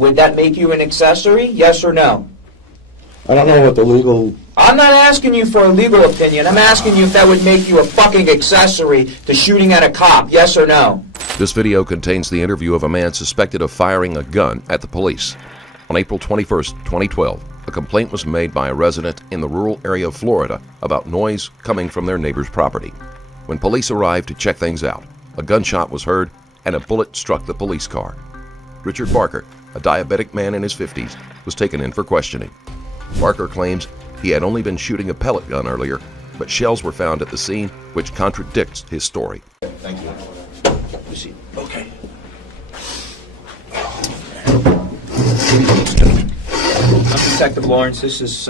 would that make you an accessory? Yes or no? I don't know what the legal... I'm not asking you for a legal opinion. I'm asking you if that would make you a fucking accessory to shooting at a cop. Yes or no? This video contains the interview of a man suspected of firing a gun at the police. On April 21st, 2012, a complaint was made by a resident in the rural area of Florida about noise coming from their neighbor's property. When police arrived to check things out, a gunshot was heard and a bullet struck the police car. Richard Barker, a diabetic man in his 50s, was taken in for questioning. Barker claims he had only been shooting a pellet gun earlier, but shells were found at the scene, which contradicts his story. Thank you. Okay. I'm Detective Lawrence. This is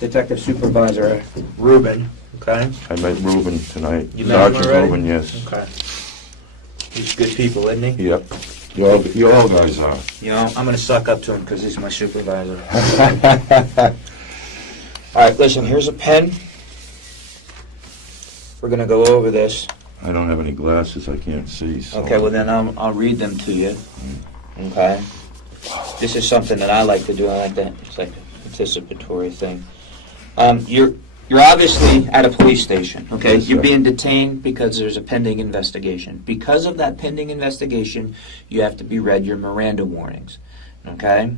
Detective Supervisor Ruben. Okay. I met Ruben tonight. You met him Sergeant already? Ruben, yes. Okay. He's good people, isn't he? Yep. You all guys are. You know, I'm going to suck up to him because he's my supervisor. All right, listen, here's a pen. We're going to go over this. I don't have any glasses. I can't see. So. Okay, well then I'll read them to you. Okay. This is something that I like to do. I like that. It's like an anticipatory thing. You're obviously at a police station, okay? Yes, you're sir. being detained because there's a pending investigation. Because of that pending investigation, you have to be read your Miranda warnings, okay?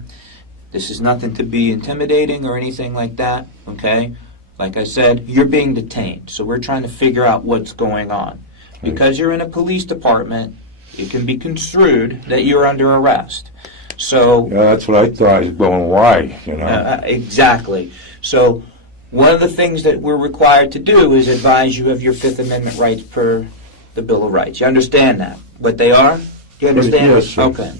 This is nothing to be intimidating or anything like that, okay? Like I said, you're being detained, so we're trying to figure out what's going on. Because you're in a police department, it can be construed that you're under arrest. So Yeah, that's what I thought. I was going, why? You know. exactly. So one of the things that we're required to do is advise you of your Fifth Amendment rights per the Bill of Rights. You understand that? What they are? Do you understand? Yes, sir. Okay.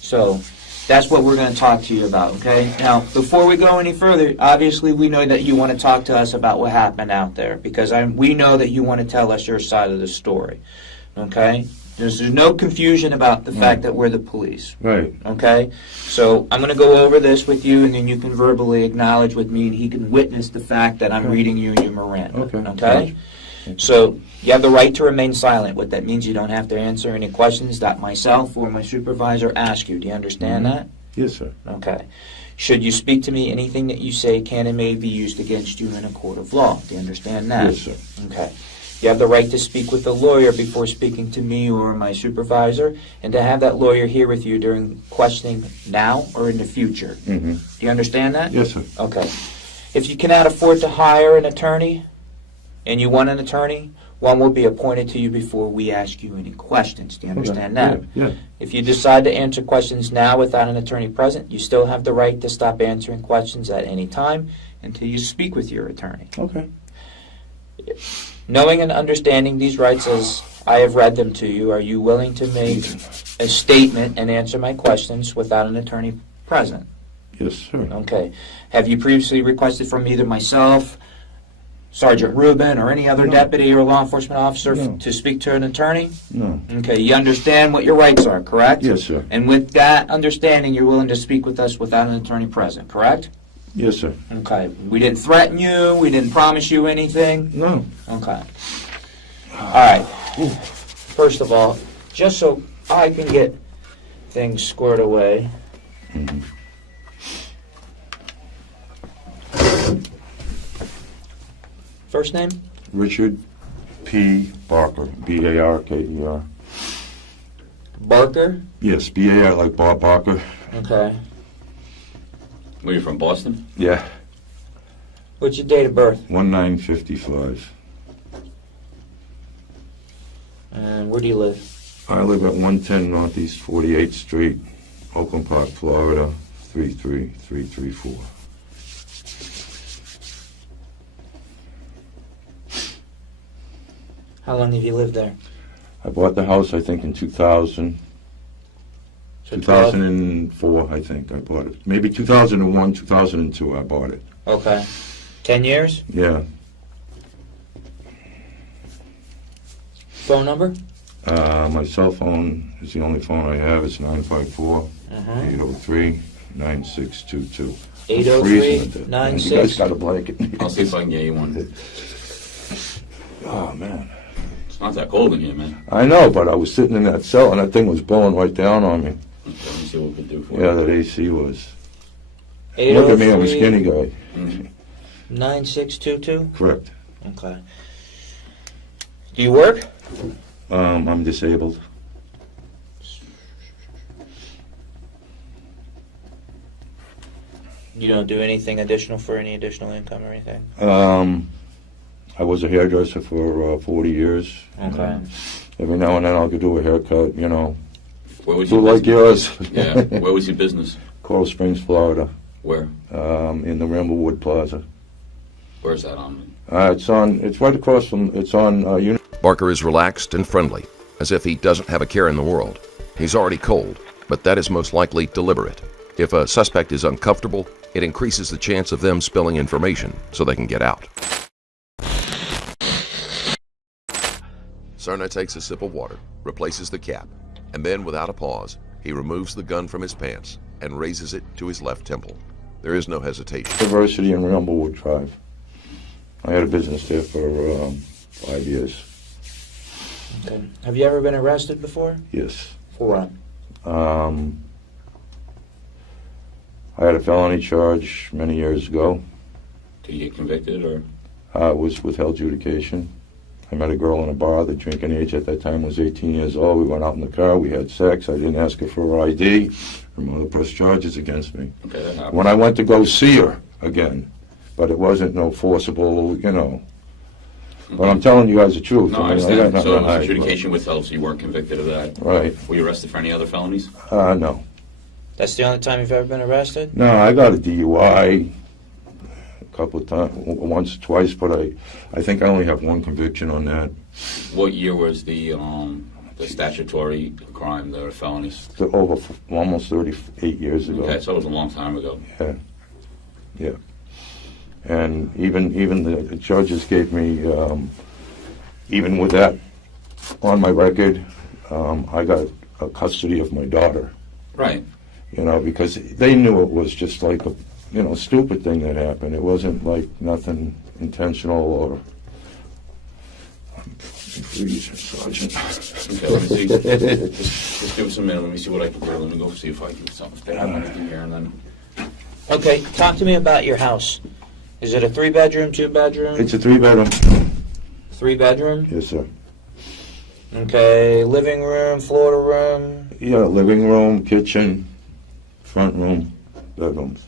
So that's what we're going to talk to you about, okay? Now, before we go any further, obviously we know that you want to talk to us about what happened out there because we know that you want to tell us your side of the story, okay? There's no confusion about the fact that we're the police. Right. Okay? So I'm going to go over this with you, and then you can verbally acknowledge with me, and he can witness the fact that I'm reading you your Miranda. Okay. Okay? So you have the right to remain silent. What that means, you don't have to answer any questions that myself or my supervisor ask you. Do you understand that? Yes, sir. Okay. Should you speak to me, anything that you say can and may be used against you in a court of law. Do you understand that? Yes, sir. Okay. You have the right to speak with a lawyer before speaking to me or my supervisor, and to have that lawyer here with you during questioning now or in the future. Mm-hmm. Do you understand that? Yes, sir. Okay. If you cannot afford to hire an attorney, and you want an attorney, one will be appointed to you before we ask you any questions. Do you understand that? Yeah. If you decide to answer questions now without an attorney present, you still have the right to stop answering questions at any time until you speak with your attorney. Okay. Knowing and understanding these rights as I have read them to you, are you willing to make a statement and answer my questions without an attorney present? Yes, sir. Okay. Have you previously requested from either myself, Sergeant Rubin, or any other No. deputy or law enforcement officer No. to speak to an attorney? No. Okay. You understand what your rights are, correct? Yes, sir. And with that understanding, you're willing to speak with us without an attorney present, correct? Yes, sir. Okay. We didn't threaten you. We didn't promise you anything. No. Okay. All right. First of all, just so I can get things squared away. Mm-hmm. First name? Richard P. Barker. B-A-R-K-E-R. Barker? Yes, B-A-R like Bob Barker. Okay. Were you from Boston? Yeah. What's your date of birth? 1955. And where do you live? I live at 110 Northeast 48th Street, Oakland Park, Florida, 33334. How long have you lived there? I bought the house, I think, in 2000. So 12? 2004, I think, I bought it. Maybe 2001, 2002, I bought it. Okay. 10 years? Yeah. Phone number? My cell phone is the only phone I have. It's 954-803-9622. 803-96. You guys got a blanket. I'll see if I can get you one. Oh, man. It's not that cold in here, man. I know, but I was sitting in that cell and that thing was blowing right down on me. Okay, let me see what we could do for Yeah, you. that AC was. Look at me, I'm a 803 skinny guy. 9622? Correct. Okay. Do you work? I'm disabled. You don't do anything additional for any additional income or anything? I was a hairdresser for 40 years. Okay. Every now and then I'll go do a haircut, you know. Where was Do your like business? yours. Yeah. Where was your business? Coral Springs, Florida. Where? In the Ramblewood Plaza. Where's that on? It's right across from, it's on, Barker is relaxed and friendly, as if he doesn't have a care in the world. He's already cold, but that is most likely deliberate. If a suspect is uncomfortable, it increases the chance of them spilling information so they can get out. Sarna takes a sip of water, replaces the cap, and then, without a pause, he removes the gun from his pants and raises it to his left temple. There is no hesitation. University in Ramblewood Drive. I had a business there for 5 years. Okay. Have you ever been arrested before? Yes. For what? I had a felony charge many years ago. Did you get convicted or? I was withheld adjudication. I met a girl in a bar. The drinking age at that time was 18 years old. We went out in the car. We had sex. I didn't ask her for her ID. Her mother pressed charges against me. Okay, that happened. When I went to go see her again, but it wasn't no forcible, you know. But I'm telling you guys the truth. No, I mean, understand. got So it nothing to was hide. adjudication withheld, so you weren't convicted of that. Right. Were you arrested for any other felonies? No. That's the only time you've ever been arrested? No, I got a DUI a couple of times, once, twice, but I think I only have one conviction on that. What year was the statutory crime, the felonies? Almost 38 years ago. Okay, so it was a long time ago. Yeah. And even the judges gave me, even with that on my record, I got a custody of my daughter. Right. You know, because they knew it was just like a, you know, stupid thing that happened. It wasn't like nothing intentional or. I'm freezing, Sergeant. Okay, let me see. Just give us a minute. Let me see what I can do. Let me go see if I can do something. If they have anything here, and then. Okay, talk to me about your house. Is it a 3-bedroom, 2-bedroom? It's a 3-bedroom. 3-bedroom? Yes, sir. Okay, living room, floor to room? Yeah, living room, kitchen, front room, bedrooms.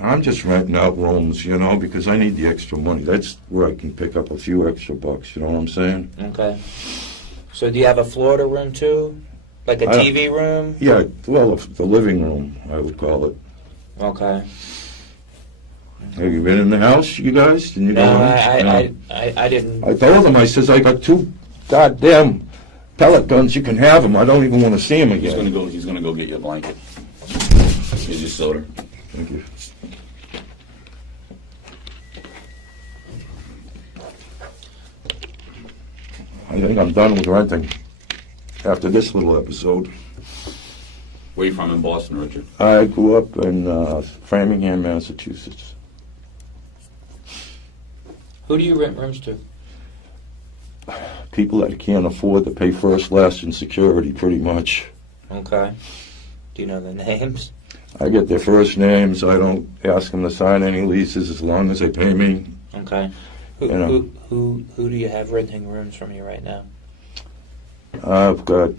I'm just renting out rooms, you know, because I need the extra money. That's where I can pick up a few extra bucks, you know what I'm saying? Okay. So do you have a floor to room too? Like a TV room? Yeah, well, the living room, I would call it. Okay. Have you been in the house, you guys? Didn't you No, go in? I didn't. I told him, I says, I got 2 goddamn pellet guns. You can have them. I don't even want to see them He's again. gonna go get you a blanket. Here's your soda. Thank you. I think I'm done with renting after this little episode. Where you from in Boston, Richard? I grew up in Framingham, Massachusetts. Who do you rent rooms to? People that can't afford to pay first, last, and security, pretty much. Okay. Do you know the names? I get their first names. I don't ask them to sign any leases as long as they pay me. Okay. Who, You know. who do you have renting rooms from you right now? I've got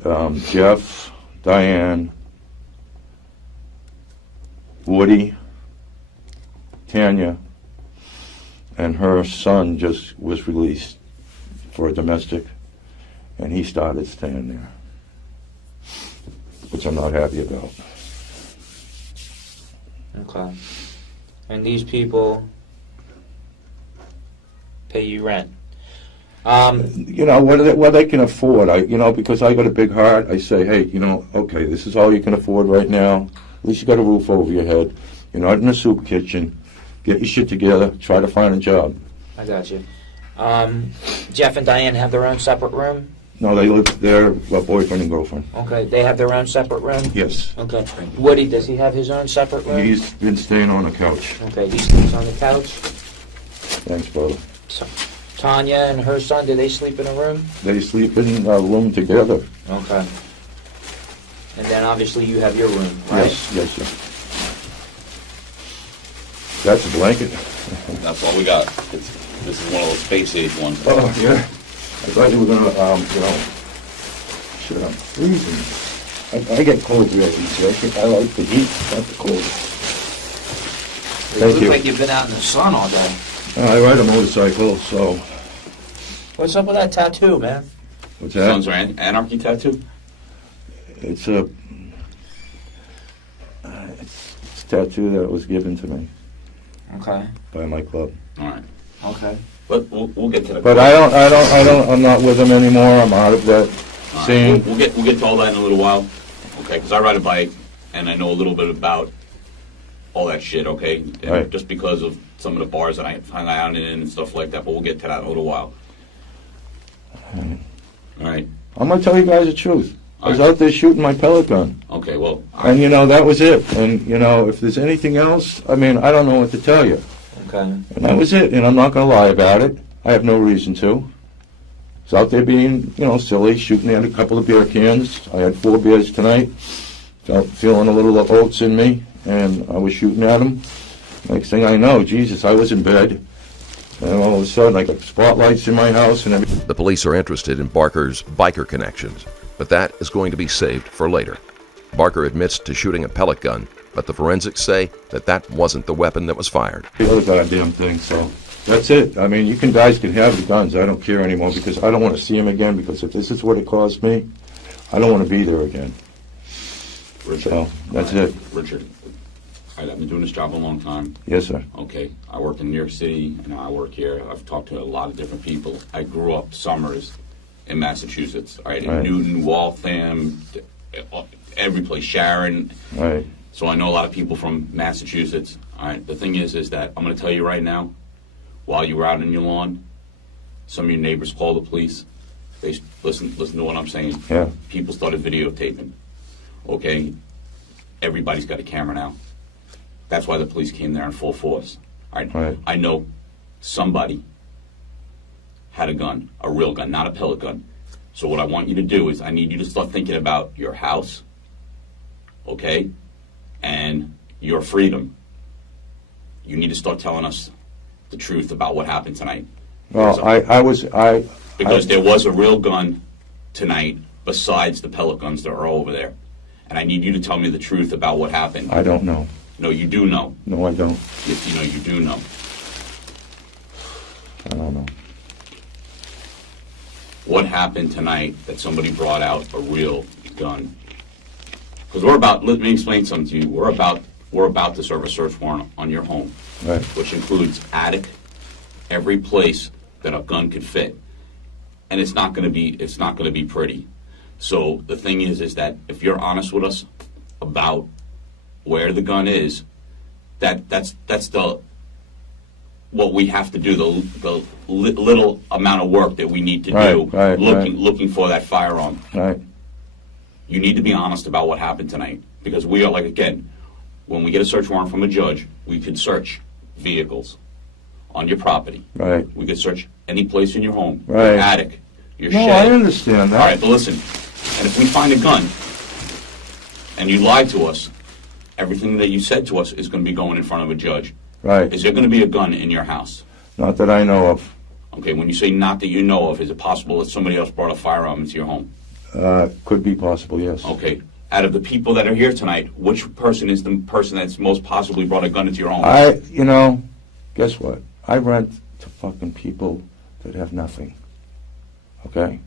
Jeff, Diane, Woody, Tanya, and her son just was released for a domestic, and he started staying there, which I'm not happy about. Okay. And these people pay you rent. You know, what they can afford, because I got a big heart, I say, hey, okay, this is all you can afford right now. At least you got a roof over your head. You're not in a soup kitchen. Get your shit together. Try to find a job. I got you. Jeff and Diane have their own separate room? No, they live there, boyfriend and girlfriend. Okay, they have their own separate room? Yes. Okay. Woody, does he have his own separate room? He's been staying on the couch. Okay, he sleeps on the couch? Thanks, brother. Tanya and her son, do they sleep in a room? They sleep in a room together. Okay. And then obviously you have your room, right? Yes, sir. That's a blanket. That's all we got. This is one of those space age ones. Oh, yeah. I thought you were going to, shit, I'm freezing. I get cold really easy. I like the heat, not the cold. It looks like you've been out in the sun all day. I ride a motorcycle, so... What's up with that tattoo, man? What's that? Sons are anarchy tattoo? It's a tattoo that was given to me Okay. by my club. All right. Okay. But we'll get to that. But I'm not with them anymore. I'm out of that All right. scene. We'll get to all that in a little while. Okay, because I ride a bike and I know a little bit about all that shit. Okay, and Right. just because of some of the bars that I hung out in and stuff like that. But we'll get to that in a little while. All right. I'm going to tell you guys the truth. I was All right. out there shooting my pellet gun. Okay. Well. And, that was it. And, if there's anything else, I don't know what to tell you. Okay. And that was it. And I'm not going to lie about it. I have no reason to. I was out there being, silly, shooting at a couple of beer cans. I had 4 beers tonight. Feeling a little oats in me. And I was shooting at them. Next thing I know, Jesus, I was in bed. And all of a sudden, I got spotlights in my house and everything. The police are interested in Barker's biker connections, but that is going to be saved for later. Barker admits to shooting a pellet gun, but the forensics say that wasn't the weapon that was fired. The other goddamn thing, so that's it. You guys can have the guns. I don't care anymore because I don't want to see them again because if this is what it caused me, I don't want to be there again. Richard. So, that's it. Richard. All right, I've been doing this job a long time. Yes, sir. Okay, I work in New York City, and I work here. I've talked to a lot of different people. I grew up summers in Massachusetts, all right, in Right. Newton, Waltham, every place, Sharon. Right. So I know a lot of people from Massachusetts. All right, the thing is that I'm going to tell you right now, while you were out in your lawn, some of your neighbors called the police. They listen to what I'm saying. Yeah. People started videotaping. Okay, everybody's got a camera now. That's why the police came there in full force. All right. Right. I know somebody had a gun, a real gun, not a pellet gun. So what I want you to do is I need you to start thinking about your house, okay, and your freedom. You need to start telling us the truth about what happened tonight. Well, Because there was a real gun tonight besides the pellet guns that are over there. And I need you to tell me the truth about what happened. I don't know. No, you do know. No, I don't. Yes, you do know. I don't know. What happened tonight that somebody brought out a real gun? Because let me explain something to you. We're about to serve a search warrant on your home, Right. which includes attic, every place that a gun could fit. And it's not going to be pretty. So the thing is that if you're honest with us about where the gun is, that's what we have to do, the little amount of work that we need to do looking for that firearm. Right. You need to be honest about what happened tonight, because we are, like, again, when we get a search warrant from a judge, we could search vehicles on your property. Right. We could search any place in your home, Right. your attic, your No, shed. I understand that. All right, but listen, and if we find a gun and you lied to us, everything that you said to us is going to be going in front of a judge. Right. Is there going to be a gun in your house? Not that I know of. Okay, when you say not that you know of, is it possible that somebody else brought a firearm into your home? Could be possible, yes. Okay, out of the people that are here tonight, which person is the person that's most possibly brought a gun into your home? Guess what? I rent to fucking people that have nothing. Okay?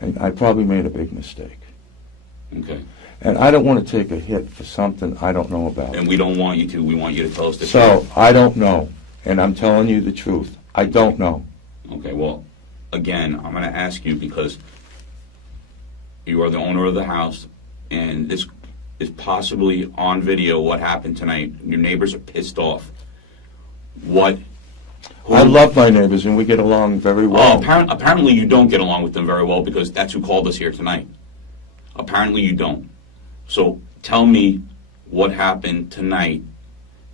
And I probably made a big mistake. Okay, And I don't want to take a hit for something I don't know about. and we don't want you to. We want you to tell us the So, truth. I don't know. And I'm telling you the truth. I don't know. Okay, well, again, I'm going to ask you because you are the owner of the house, and this is possibly on video what happened tonight. Your neighbors are pissed off. I love my neighbors and we get along very well. Apparently you don't get along with them very well because that's who called us here tonight. Apparently you don't. So tell me what happened tonight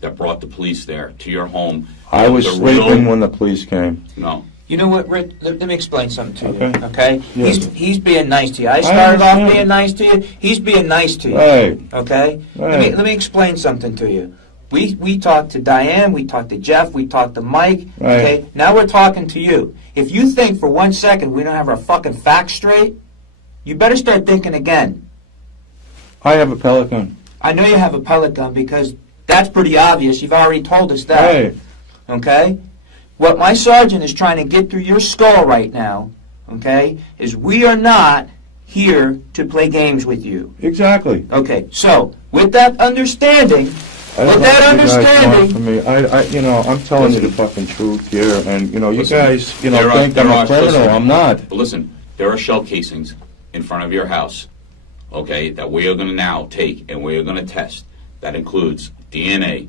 that brought the police there to your home. I was The sleeping real- when the police came. No. You know what, Rick? Let me explain something to you. Okay. Okay? Yeah. He's being nice to you. I started off understand. being nice to you. He's being nice to you. Right. Okay? Right. Let me explain something to you. We talked to Diane, we talked to Jeff, we talked to Mike. Right. Okay? Now we're talking to you. If you think for 1 second we don't have our fucking facts straight, you better start thinking again. I have a pellet gun. I know you have a pellet gun because that's pretty obvious. You've already told us that. Right. Okay? What my sergeant is trying to get through your skull right now, okay, is we are not here to play games with you. Exactly. Okay, so with that understanding, I don't with know that what you guys want from understanding, me. I'm telling you the fucking truth here, and you Listen, guys, there think I'm a criminal. listen, I'm not. But listen, there are shell casings in front of your house, okay, that we are going to now take and we are going to test. That includes DNA,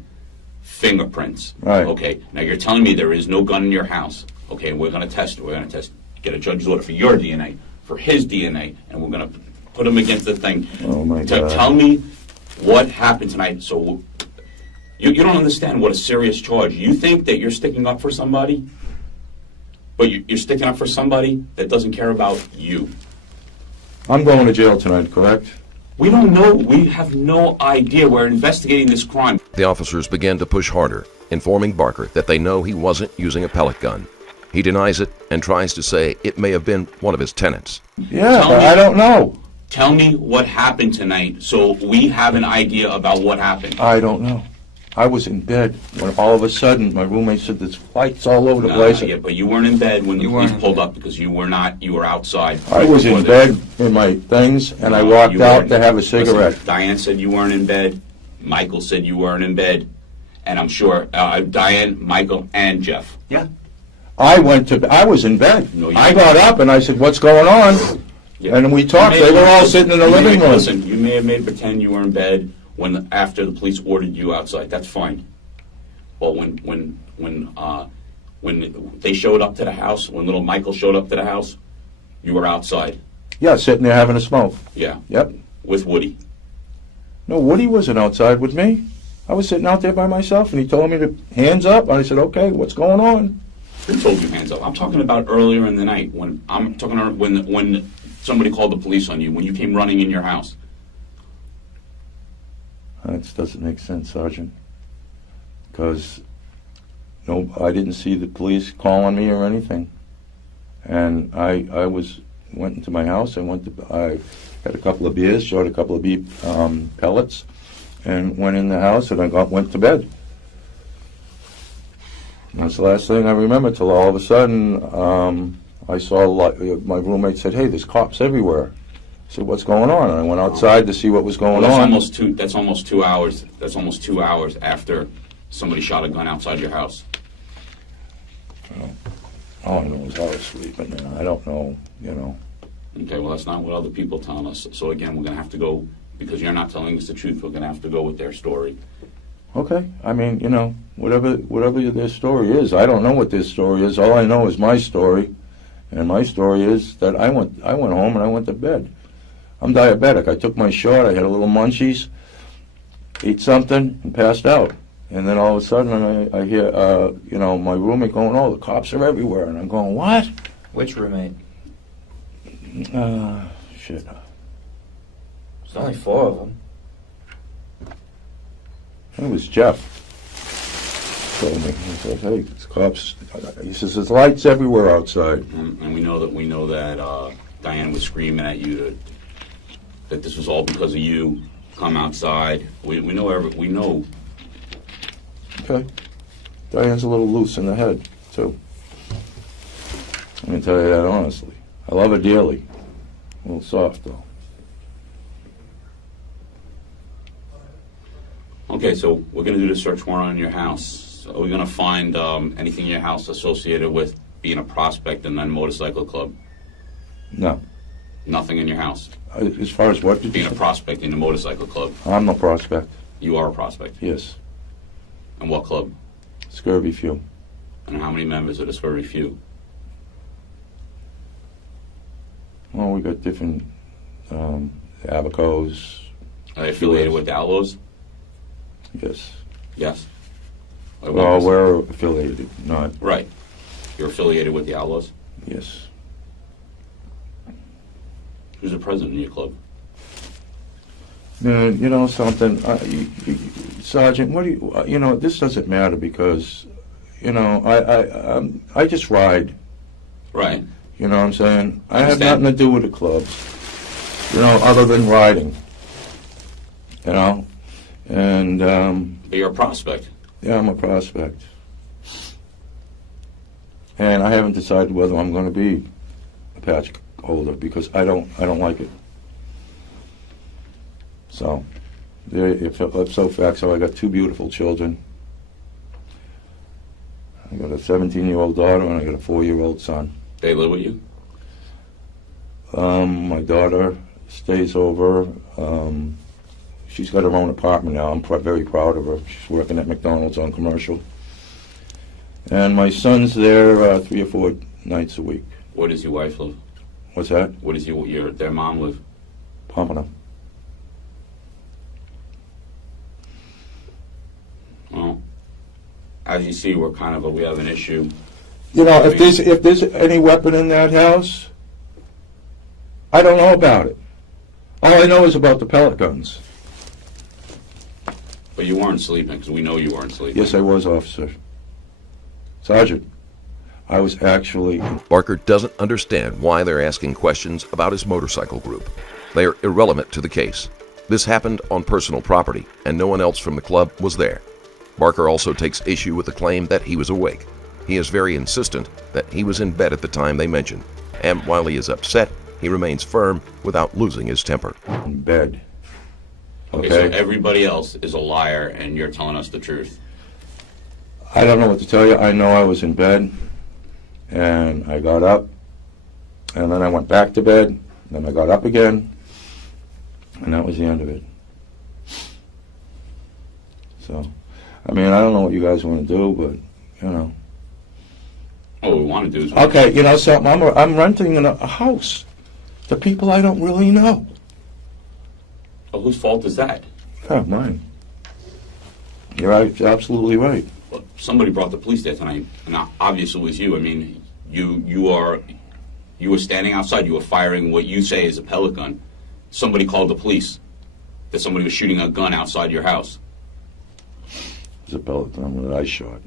fingerprints. Right. Okay. Now you're telling me there is no gun in your house. Okay. We're going to test it. We're going to test. Get a judge's order for your DNA, for his DNA, and we're going to put him against the thing. Oh my God. Tell me what happened tonight. So you don't understand what a serious charge. You think that you're sticking up for somebody, but you're sticking up for somebody that doesn't care about you. I'm going to jail tonight, correct? We don't know. We have no idea. We're investigating this crime. The officers began to push harder, informing Barker that they know he wasn't using a pellet gun. He denies it and tries to say it may have been one of his tenants. Yeah, Tell but me- I don't know. Tell me what happened tonight so we have an idea about what happened. I don't know. I was in bed when all of a sudden my roommate said there's lights all over the No, place. yeah, but you weren't in bed when the You police weren't in pulled bed. up because you were not. You were outside. I was in Before bed in my things, and I No, walked you out weren't. to have a Listen, cigarette. Diane said you weren't in bed. Michael said you weren't in bed. And I'm sure Diane, Michael, and Jeff. yeah. I was in bed. No, you I weren't. got up and I said, "What's going on?" Yeah. And we talked. You may They were all have- sitting in the you may- living room. Listen, you may have made pretend you were in bed after the police ordered you outside. That's fine. But when they showed up to the house, when little Michael showed up to the house, you were outside. Yeah, sitting there having a smoke. Yeah, Yep. with Woody. No, Woody wasn't outside with me. I was sitting out there by myself, and he told me to hands up. And I said, "Okay, what's going on?" Who told you hands up? I'm talking about earlier in the night when I'm talking about when somebody called the police on you when you came running in your house. That doesn't make sense, Sergeant. Because no, I didn't see the police calling me or anything. And I went into my house. I had a couple of beers, shot a couple of pellets, and went in the house, and I went to bed. And that's the last thing I remember till all of a sudden I saw my roommate said, "Hey, there's cops everywhere." I said, "What's going on?" And I went outside to see what was going Well, on. That's almost 2 hours. That's almost 2 hours after somebody shot a gun outside your house. All I know is I was sleeping, and I don't know, Okay, well, that's not what other people telling us. So again, we're going to have to go, because you're not telling us the truth, we're going to have to go with their story. Okay, I mean, whatever their story is, I don't know what their story is. All I know is my story, and my story is that I went home and I went to bed. I'm diabetic. I took my shot. I had a little munchies, ate something, and passed out. And then all of a sudden, I hear, my roommate going, "Oh, the cops are everywhere," and I'm going, "What?" Which roommate? Shit. There's only 4 of them. It was Jeff. Told me. He said, "Hey, it's cops." He says, "There's lights everywhere outside." And we know that Diane was screaming at you that this was all because of you. Come outside. We know. Okay. Diane's a little loose in the head, too. I can tell you that honestly. I love her dearly. A little soft, though. Okay, so we're going to do the search warrant on your house. Are we going to find anything in your house associated with being a prospect in that motorcycle club? No. Nothing in your house. As far as what did you Being a say? prospect in the motorcycle club. I'm no prospect. You are a prospect. Yes. And what club? Scurvy few. And how many members of the Scurvy Few? Well, we got different Abacos. Are they affiliated with the Outlaws? Yes. Yes. Well, we're affiliated, not, Right. You're affiliated with the Outlaws? yes. Who's the president of your club? Man, you know something, Sergeant, what do you, this doesn't matter because, I just ride, Right. you know what I'm saying? I have Understand. nothing to do with the clubs, other than riding, and, But you're a prospect. yeah, I'm a prospect. And I haven't decided whether I'm going to be a patch holder because I don't like it. So, if so fact, so I got two beautiful children. I got a 17-year-old daughter and I got a 4-year-old son. They live with you? My daughter stays over. She's got her own apartment now. I'm very proud of her. She's working at McDonald's on commercial. And my son's there 3 or 4 nights a week. Where does your wife live? What's that? Where does their mom live? Pompano. Well, as you see, we have an issue. If there's any weapon in that house, I don't know about it. All I know is about the pellet guns. But you weren't sleeping, because we know you weren't sleeping. Yes, I was, officer. Sergeant, I was actually... Barker doesn't understand why they're asking questions about his motorcycle group. They are irrelevant to the case. This happened on personal property, and no one else from the club was there. Barker also takes issue with the claim that he was awake. He is very insistent that he was in bed at the time they mentioned, and while he is upset, he remains firm without losing his temper. in bed. Okay, so everybody else is a liar, and you're telling us the truth. I don't know what to tell you. I know I was in bed, and I got up, and then I went back to bed, and then I got up again, and that was the end of it. So, I mean, I don't know what you guys want to do, but, What we want to do is... Okay, something, I'm renting a house to people I don't really know. Well, whose fault is that? Oh, mine. You're absolutely right. Well, somebody brought the police there tonight, and obviously it was you. I mean, you were standing outside. You were firing what you say is a pellet gun. Somebody called the police that somebody was shooting a gun outside your house. It was a pellet gun that I shot.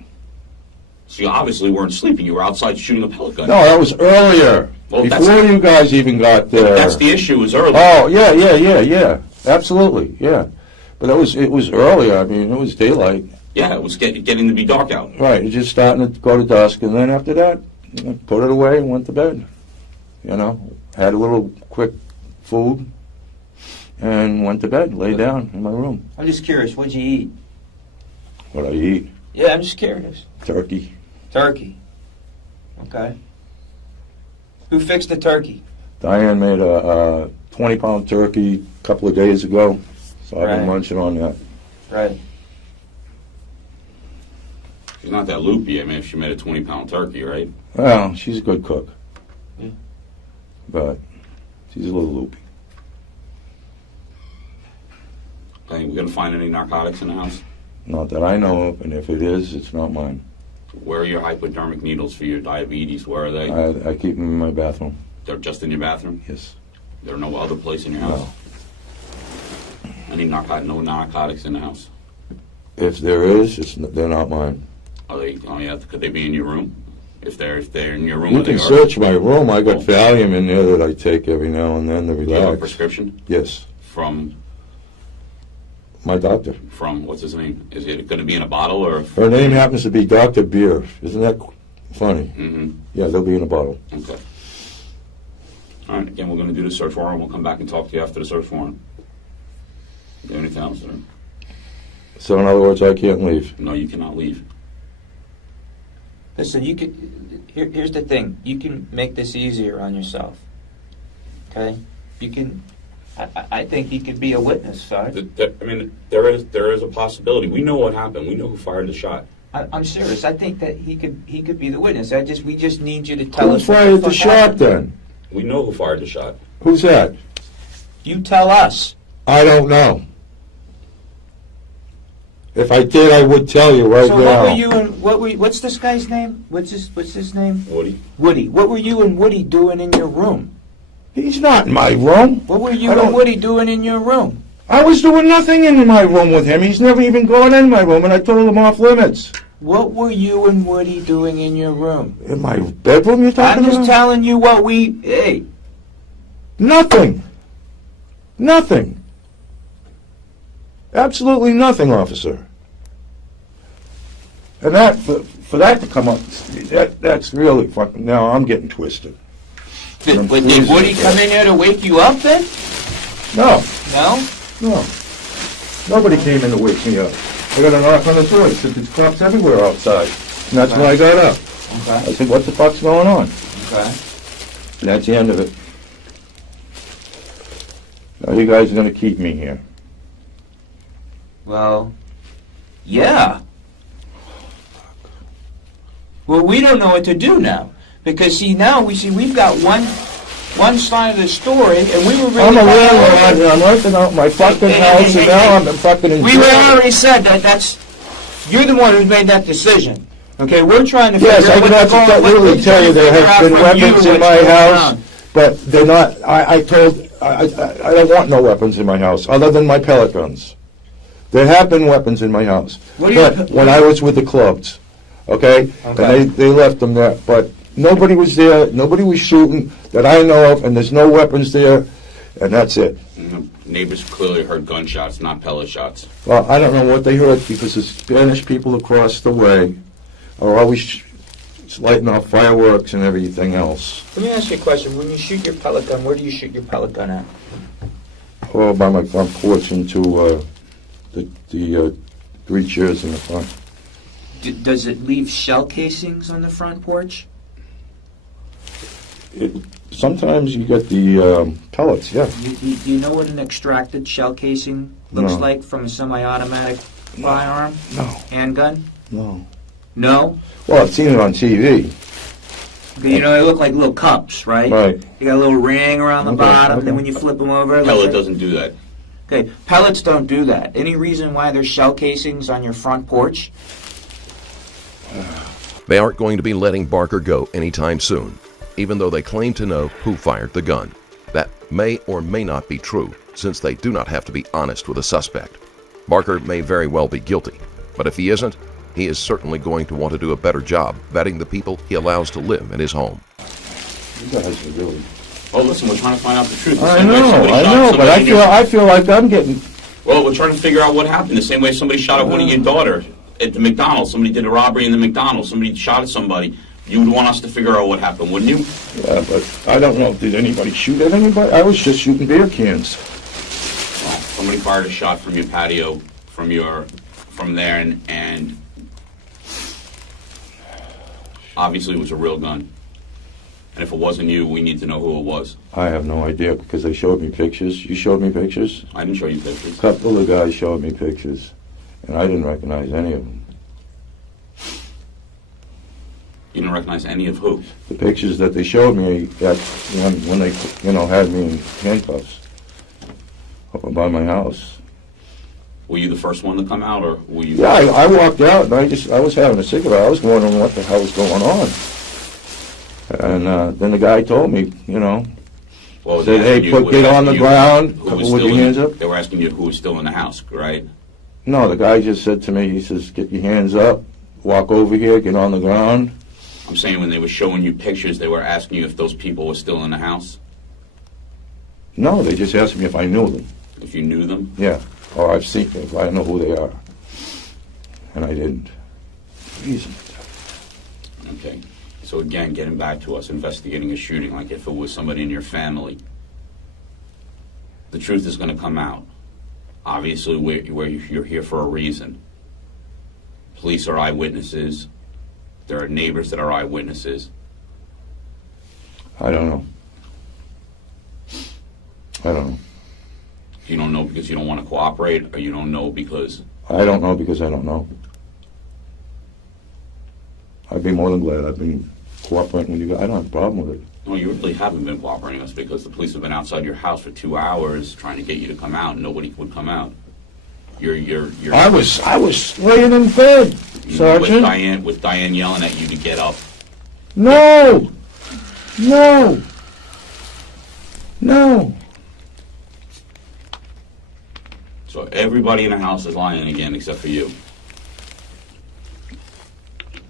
So you obviously weren't sleeping. You were outside shooting a pellet gun. No, that was earlier. Well, before you guys even got there. That's the issue. It was early. Oh, yeah. Absolutely, yeah. But it was earlier. I mean, it was daylight. Yeah, it was getting to be dark out. Right, it was just starting to go to dusk, and then after that, put it away and went to bed. Had a little quick food, and went to bed, lay down in my room. I'm just curious, what'd you eat? What I eat? Yeah, I'm just curious. Turkey. Turkey. Okay. Who fixed the turkey? Diane made a 20-pound turkey a couple of days ago, so I've been Right. munching on that. Right. She's not that loopy. I mean, if she made a 20-pound turkey, right? Well, she's a good cook. Yeah. But she's a little loopy. Okay, we gonna find any narcotics in the house? Not that I know of, and if it is, it's not mine. Where are your hypodermic needles for your diabetes? Where are they? I keep them in my bathroom. They're just in your bathroom? Yes. There are no other place in your house? No narcotics in the house? If there is, they're not mine. Are they? Oh yeah. Could they be in your room? If they're in your room, You where they can are. search my room. I got Valium in there that I take every now and then to Do you have a relax. prescription Yes, from my doctor. what's his name? Is it going to be in a bottle or? Her name happens to be Dr. Beer. Isn't that funny? Mm-hmm. Yeah, they'll be in a bottle. Okay. All right. Again, we're going to do the search warrant. We'll come back and talk to you after the search warrant. Do anything else? Or? So in other words, I can't leave. No, you cannot leave. Listen, you could. Here's the thing. You can make this easier on yourself. Okay. You can. I think he could be a witness, sorry. I mean, there is a possibility. We know what happened. We know who fired the shot. I'm serious. I think that he could be the witness. We just need you to tell Who us. what fired the fuck shot happened. then? We know who fired the shot. Who's that? You tell us. I don't know. If I did, I would tell you right So now. what were you and what's this guy's name? What's his name? Woody? Woody. What were you and Woody doing in your room? He's not in my room. What were you I don't- and Woody doing in your room? I was doing nothing in my room with him. He's never even gone in my room, and I told him off limits. What were you and Woody doing in your room? In my bedroom, you're talking I'm just about? telling you what we. Hey, Nothing. Nothing. Absolutely nothing, officer. And that, for that to come up, that's really fucking, now I'm getting twisted. did Woody come in here to wake you up then? No, No. no. Nobody came in to wake me up. I got a knock on the door. He said, there's cops everywhere outside. And that's when I got up. I Okay. said, what the fuck's going on? Okay. And that's the end of it. Now you guys are going to keep me here. Well, yeah. Well, we don't know what to do now because now we've got one side of the story, and we were really. I'm a landlord, and I'm renting out my fucking house, and now I'm fucking in We jail. already said that's. You're the one who made that decision. Okay, we're trying to Yes, figure I out can what's have going to on. really tell you there have been weapons in my house, On. but they're not. I don't want no weapons in my house other than my pellet guns. There have been weapons in my house, What do you- but when I was with the clubs, okay, Okay. and they left them there, but nobody was there, nobody was shooting that I know of, and there's no weapons there, and that's it. Neighbors clearly heard gunshots, not pellet shots. Well, I don't know what they heard because the Spanish people across the way are always lighting off fireworks and everything else. Let me ask you a question. When you shoot your pellet gun, where do you shoot your pellet gun at? Oh, by my front porch into the three chairs in the front. Does it leave shell casings on the front porch? Sometimes you get the pellets, yeah. Do you know what an extracted shell casing looks No. like from a semi-automatic firearm? No, Handgun? no. No? Well, I've seen it on TV. You know, they look like little cups, right? Right. You got a little ring around the Okay, bottom, okay. then when you flip them over... Pellet like- doesn't do that. Okay, pellets don't do that. Any reason why there's shell casings on your front porch? They aren't going to be letting Barker go anytime soon, even though they claim to know who fired the gun. That may or may not be true, since they do not have to be honest with a suspect. Barker may very well be guilty, but if he isn't, he is certainly going to want to do a better job vetting the people he allows to live in his home. You guys are really... Oh, listen, we're trying to find out the truth. The I same way somebody shot know, but somebody in your- I feel like I'm getting... Well, we're trying to figure out what happened. The same way somebody shot at one of your daughter at the McDonald's. Somebody did a robbery in the McDonald's. Somebody shot at somebody. You would want us to figure out what happened, wouldn't you? Yeah, but I don't know. Did anybody shoot at anybody? I was just shooting beer cans. Well, somebody fired a shot from your patio, from there, and obviously it was a real gun. And if it wasn't you, we need to know who it was. I have no idea because they showed me pictures. You showed me pictures? I didn't show you pictures. A couple of guys showed me pictures, and I didn't recognize any of them. You didn't recognize any of who? The pictures that they showed me, that when they, had me in handcuffs over by my house. Were you the first one to come out, or were you? Yeah, I walked out and I was having a cigarette. I was wondering what the hell was going on. And then the guy told me, Well, said, hey, get on the ground, who was with still your hands up. They were asking you who was still in the house, right? No, the guy just said to me, he says, get your hands up, walk over here, get on the ground. I'm saying when they were showing you pictures, they were asking you if those people were still in the house, No, they just asked me if I knew them. if you knew them. Yeah, or I've seen them, if I know who they are. And I didn't. Reason. Okay. So again, getting back to us investigating a shooting, like if it was somebody in your family, the truth is going to come out. Obviously, you're here for a reason. Police are eyewitnesses. There are neighbors that are eyewitnesses. I don't know. You don't know because you don't want to cooperate, or you don't know because... I don't know because I don't know. I'd be more than glad. I've been cooperating with you guys. I don't have a problem with it. No, you really haven't been cooperating with us because the police have been outside your house for 2 hours trying to get you to come out, and nobody would come out. I was laying in bed, Sergeant. With Diane yelling at you to get up. No. So everybody in the house is lying again except for you.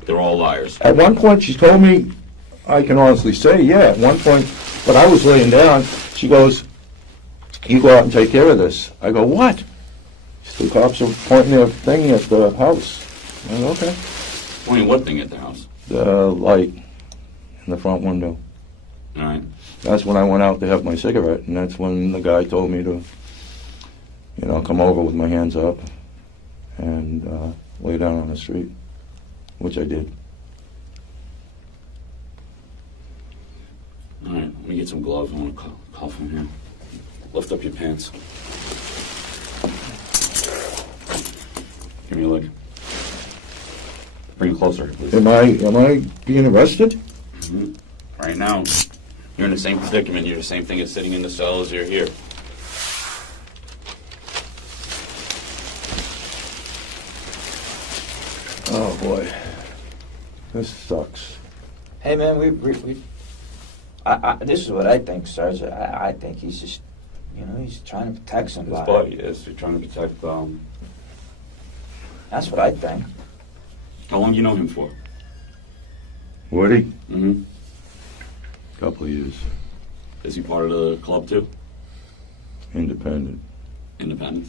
They're all liars. At one point, she told me, I can honestly say, yeah, at one point, but I was laying down, she goes, you go out and take care of this. I go, what? The cops are pointing their thing at the house. I go, okay. Pointing what thing at the house? The light in the front window. All right. That's when I went out to have my cigarette, and that's when the guy told me to, come over with my hands up and lay down on the street, which I did. All right, let me get some gloves. I want to cough in here. Lift up your pants. Give me a look. Bring it closer, please. Am I being arrested? Mm-hmm. Right now, you're in the same predicament. You're the same thing as sitting in the cell as you're here. Oh boy, this sucks. Hey man, this is what I think, Sarge. I think he's just, he's trying to protect somebody. His body is. You're trying to protect. That's what I think. How long do you know him for? Woody? Mm-hmm. Couple of years. Is he part of the club too? Independent. Independent.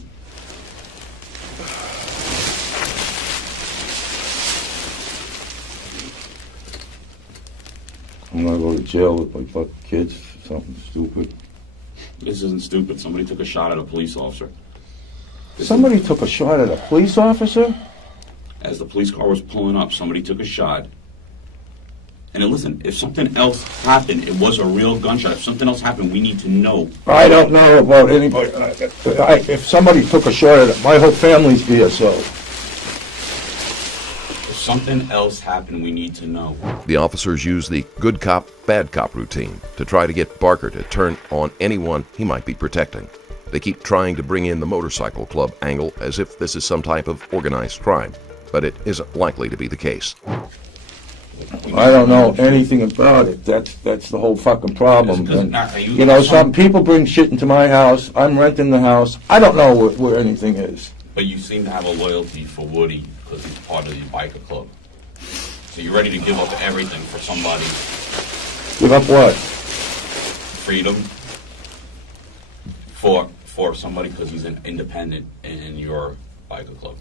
I'm gonna go to jail with my fucking kids for something stupid. This isn't stupid. Somebody took a shot at a police officer. Somebody took a shot at a police officer? As the police car was pulling up, somebody took a shot. And then listen, if something else happened, it was a real gunshot. If something else happened, we need to know. I don't know about anybody. If somebody took a shot at it, my whole family's BSO. If something else happened, we need to know. The officers use the good cop, bad cop routine to try to get Barker to turn on anyone he might be protecting. They keep trying to bring in the motorcycle club angle as if this is some type of organized crime, but it isn't likely to be the case. I don't know anything about it. That's the whole fucking problem. And, some people bring shit into my house. I'm renting the house. I don't know where anything is. But you seem to have a loyalty for Woody because he's part of the biker club. So you're ready to give up everything for somebody. Give up what? Freedom. For somebody because he's an independent in your biker club.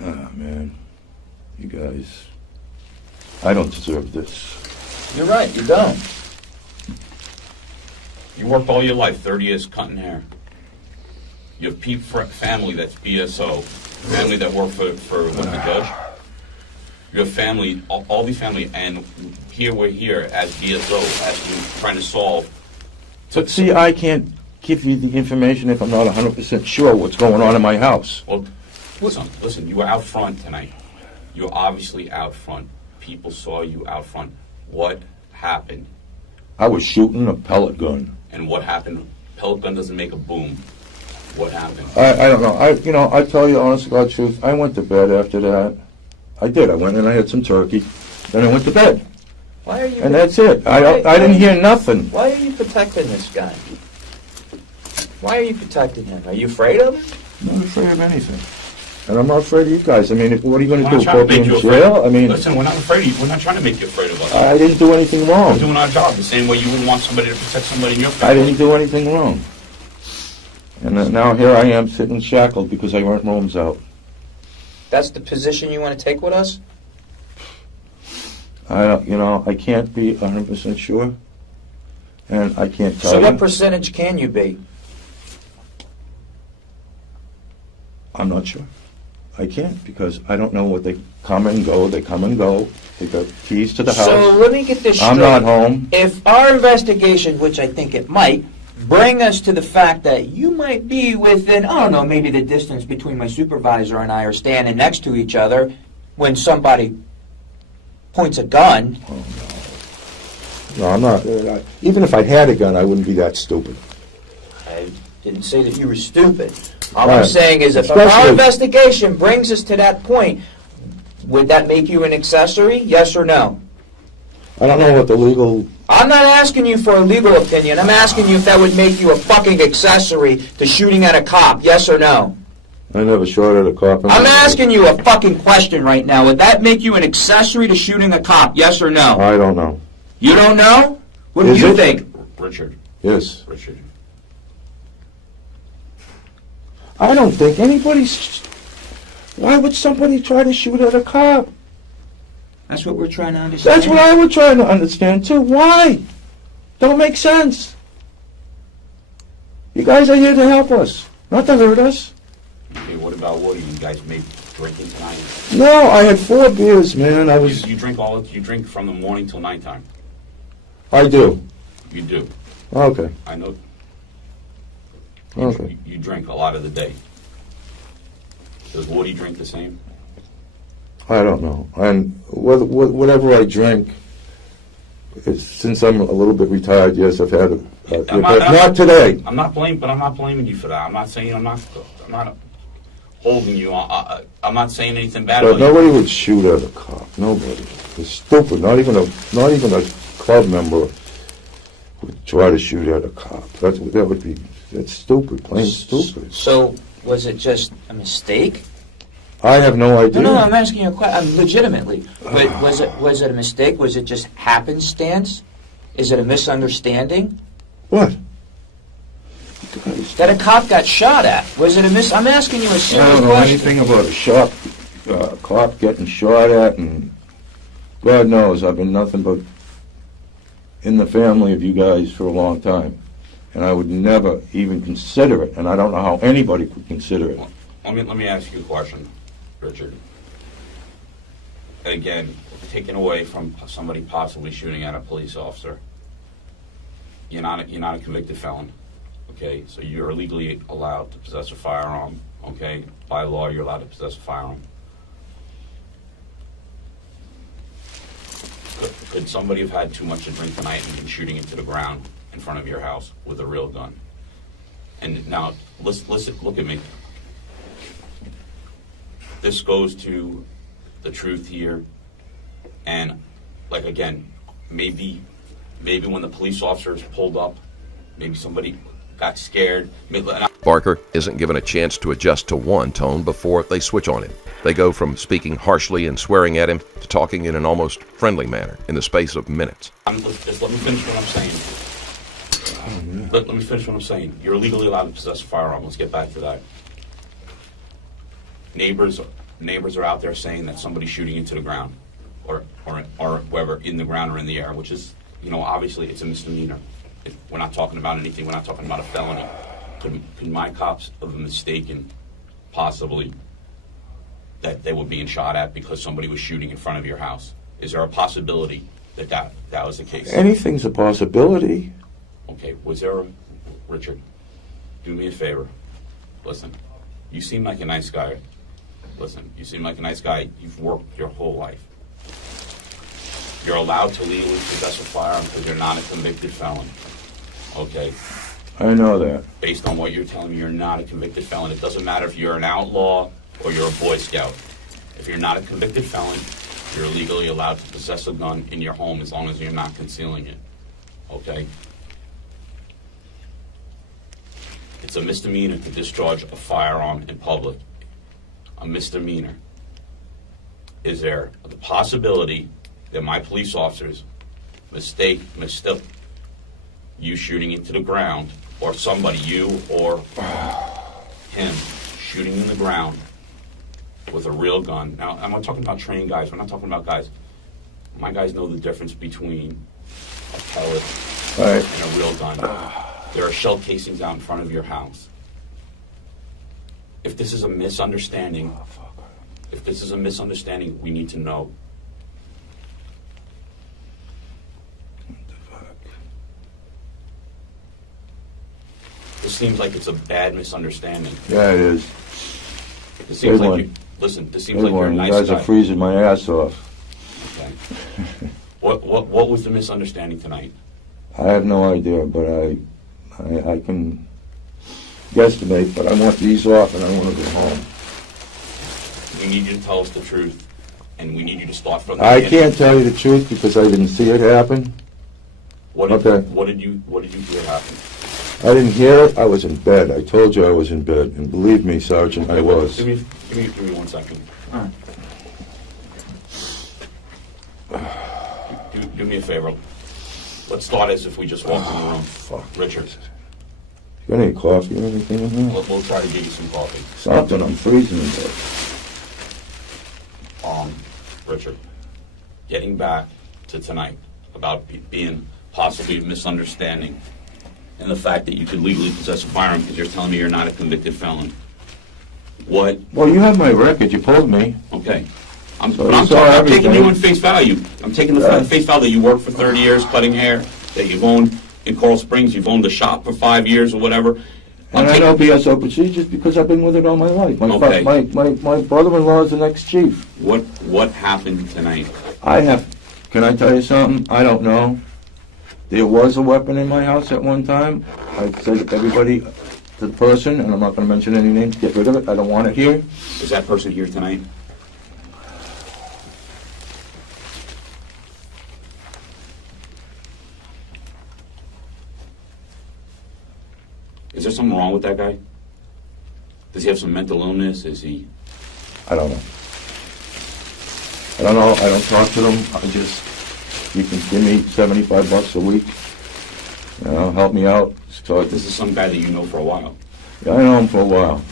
Ah, man. You guys. I don't deserve this. You're right, you don't. You worked all your life, 30 years cutting hair. You have family that's BSO, family that work for the judge. You have family, all these family, and here we're here as BSO, as we're trying to solve. But see, I can't give you the information if I'm not 100% sure what's going on in my house. Well, listen, you were out front tonight. You were obviously out front. People saw you out front. What happened? I was shooting a pellet gun. And what happened? Pellet gun doesn't make a boom. What happened? I don't know. I tell you honest to God truth, I went to bed after that. I did. I went and I had some turkey. Then I went to bed. Why are you? And that's it. I didn't hear nothing. Why are you protecting this guy? Why are you protecting him? Are you afraid of him? I'm not afraid of anything. And I'm not afraid of you guys. I mean, what are you going to We're do? not trying to Put me make in you jail? afraid. I mean, Listen, we're not afraid of you. We're not trying to make you afraid of us. I didn't do anything wrong. We're doing our job the same way you wouldn't want somebody to protect somebody in your I family. didn't do anything wrong. And now here I am sitting shackled because I rent rooms out. That's the position you want to take with us? I can't be 100% sure. And I can't tell So you. what percentage can you be? I'm not sure. I can't because I don't know what they come and go. They come and go. They got keys to the house. So let me get this straight. I'm not home. If our investigation, which I think it might, bring us to the fact that you might be within, I don't know, maybe the distance between my supervisor and I are standing next to each other when somebody points a gun. Oh, No, I'm not. Even if I had a gun, I wouldn't be that stupid. I didn't say that you were stupid. All I'm Right. saying is if our Especially- investigation brings us to that point, would that make you an accessory? Yes or no? I don't know what the legal... I'm not asking you for a legal opinion. I'm asking you if that would make you a fucking accessory to shooting at a cop. Yes or no? I never shot at a cop. in my I'm life. asking you a fucking question right now. Would that make you an accessory to shooting a cop? Yes or no? I don't know. You don't know? What do Is you it? think? Richard, Yes. Richard. I don't think anybody's... Why would somebody try to shoot at a cop? That's what we're trying to understand. That's what I was trying to understand, too. Why? Don't make sense. You guys are here to help us, not to hurt us. Okay, what about water? You guys may be drinking tonight. No, I had 4 beers, man. I was... You drink from the morning till nighttime. I do. You do. Okay. I know. Okay. You drink a lot of the day. Does Woody drink the same? I don't know. And whatever I drink, since I'm a little bit retired, yes, I've had it. But not today. I'm not blaming you for that. I'm not saying I'm not holding you. I'm not saying anything bad But about you. nobody would shoot at a cop. Nobody. It's stupid. Not even a club member would try to shoot at a cop. That's stupid. Plain stupid. So, was it just a mistake? I have no idea. No, I'm asking you a question. Legitimately. But was it a mistake? Was it just happenstance? Is it a misunderstanding? What? That a cop got shot at? Was it a I'm asking you a I serious don't know question. anything about a cop getting shot at, and God knows I've been nothing but in the family of you guys for a long time, and I would never even consider it, and I don't know how anybody could consider it. Let me ask you a question, Richard. And again, taken away from somebody possibly shooting at a police officer. You're not a convicted felon. Okay, so you're legally allowed to possess a firearm. Okay, by law, you're allowed to possess a firearm. Could somebody have had too much to drink tonight and been shooting into the ground in front of your house with a real gun? And now, listen, look at me. This goes to the truth here, and like again, maybe when the police officers pulled up, maybe somebody got scared. Barker isn't given a chance to adjust to one tone before they switch on him. They go from speaking harshly and swearing at him to talking in an almost friendly manner in the space of minutes. Just let me finish what I'm saying. Let me finish what I'm saying. You're legally allowed to possess a firearm. Let's get back to that. Neighbors are out there saying that somebody's shooting into the ground, or whether in the ground or in the air, which is, obviously it's a misdemeanor. We're not talking about anything. We're not talking about a felony. Could my cops have been mistaken, possibly, that they were being shot at because somebody was shooting in front of your house? Is there a possibility that was the case? Anything's a possibility. Okay, Richard, do me a favor. Listen, you seem like a nice guy. You've worked your whole life. You're allowed to legally possess a firearm because you're not a convicted felon. Okay? I know that. Based on what you're telling me, you're not a convicted felon. It doesn't matter if you're an outlaw or you're a Boy Scout. If you're not a convicted felon, you're legally allowed to possess a gun in your home as long as you're not concealing it. Okay? It's a misdemeanor to discharge a firearm in public. A misdemeanor. Is there the possibility that my police officers mistook you shooting into the ground, or somebody, you or him, shooting in the ground with a real gun? Now, I'm not talking about trained guys. We're not talking about guys. My guys know the difference between a pellet and a real gun. There are shell casings out in front of your house. If this is a misunderstanding, we need to know. This seems like it's a bad misunderstanding. Yeah, it is. This seems Big like one. this seems Big like you're a one. nice You guys guy. are freezing my ass off. Okay. What was the misunderstanding tonight? I have no idea, but I can guesstimate, but I want these off and I want to go home. We need you to tell us the truth, and we need you to start from the I beginning. can't tell you the truth because I didn't see it happen. What did you hear happen? I didn't hear it. I was in bed. I told you I was in bed, and believe me, Sergeant, I was. Give me 1 second. All right. Do me a favor. Let's start as if we just walked in the room. Fuck. Richard, You got any coffee or anything in here? we'll try to get you some coffee. Something. I'm freezing in bed. Richard, getting back to tonight about being possibly a misunderstanding and the fact that you could legally possess a firearm because you're telling me you're not a convicted felon. What? Well, you have my record. You pulled me. Okay. So you saw I'm taking you everything. on face value. I'm taking the Yeah. face value that you worked for 30 years cutting hair, that you've owned in Coral Springs, you've owned the shop for 5 years or whatever. And I know BSO procedures because I've been with it all my life. Okay. My brother-in-law is the next chief. What happened tonight? Can I tell you something? I don't know. There was a weapon in my house at one time. I said to everybody, to the person, and I'm not going to mention any names, get rid of it. I don't want it here. Is that person here tonight? Is there something wrong with that guy? Does he have some mental illness? Is he... I don't know. I don't know. I don't talk to them. You can give me $75 a week. Help me out. So This is some guy that you know for a while. yeah, I know him for a while.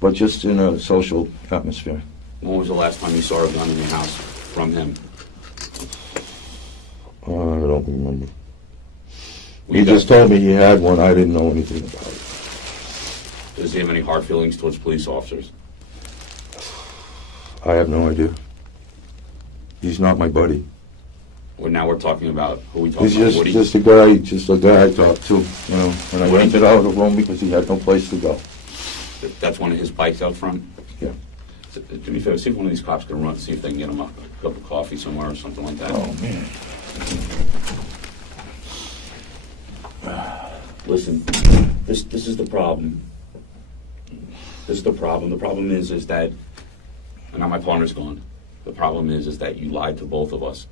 But just in a social atmosphere. When was the last time you saw a gun in your house from him? I don't remember. He just told me he had one. I didn't know anything about it. Does he have any hard feelings towards police officers? I have no idea. He's not my buddy. Well, now we're talking about who we talking He's about. Woody? just a guy I talked to, and I rented out a room because he had no place to go. That's one of his bikes out front. Yeah. So, to be fair, see if one of these cops can run, see if they can get him a cup of coffee somewhere or something like that. Oh man. Listen, this is the problem. This is the problem. The problem is that, and now my partner's gone. The problem is that you lied to both of us.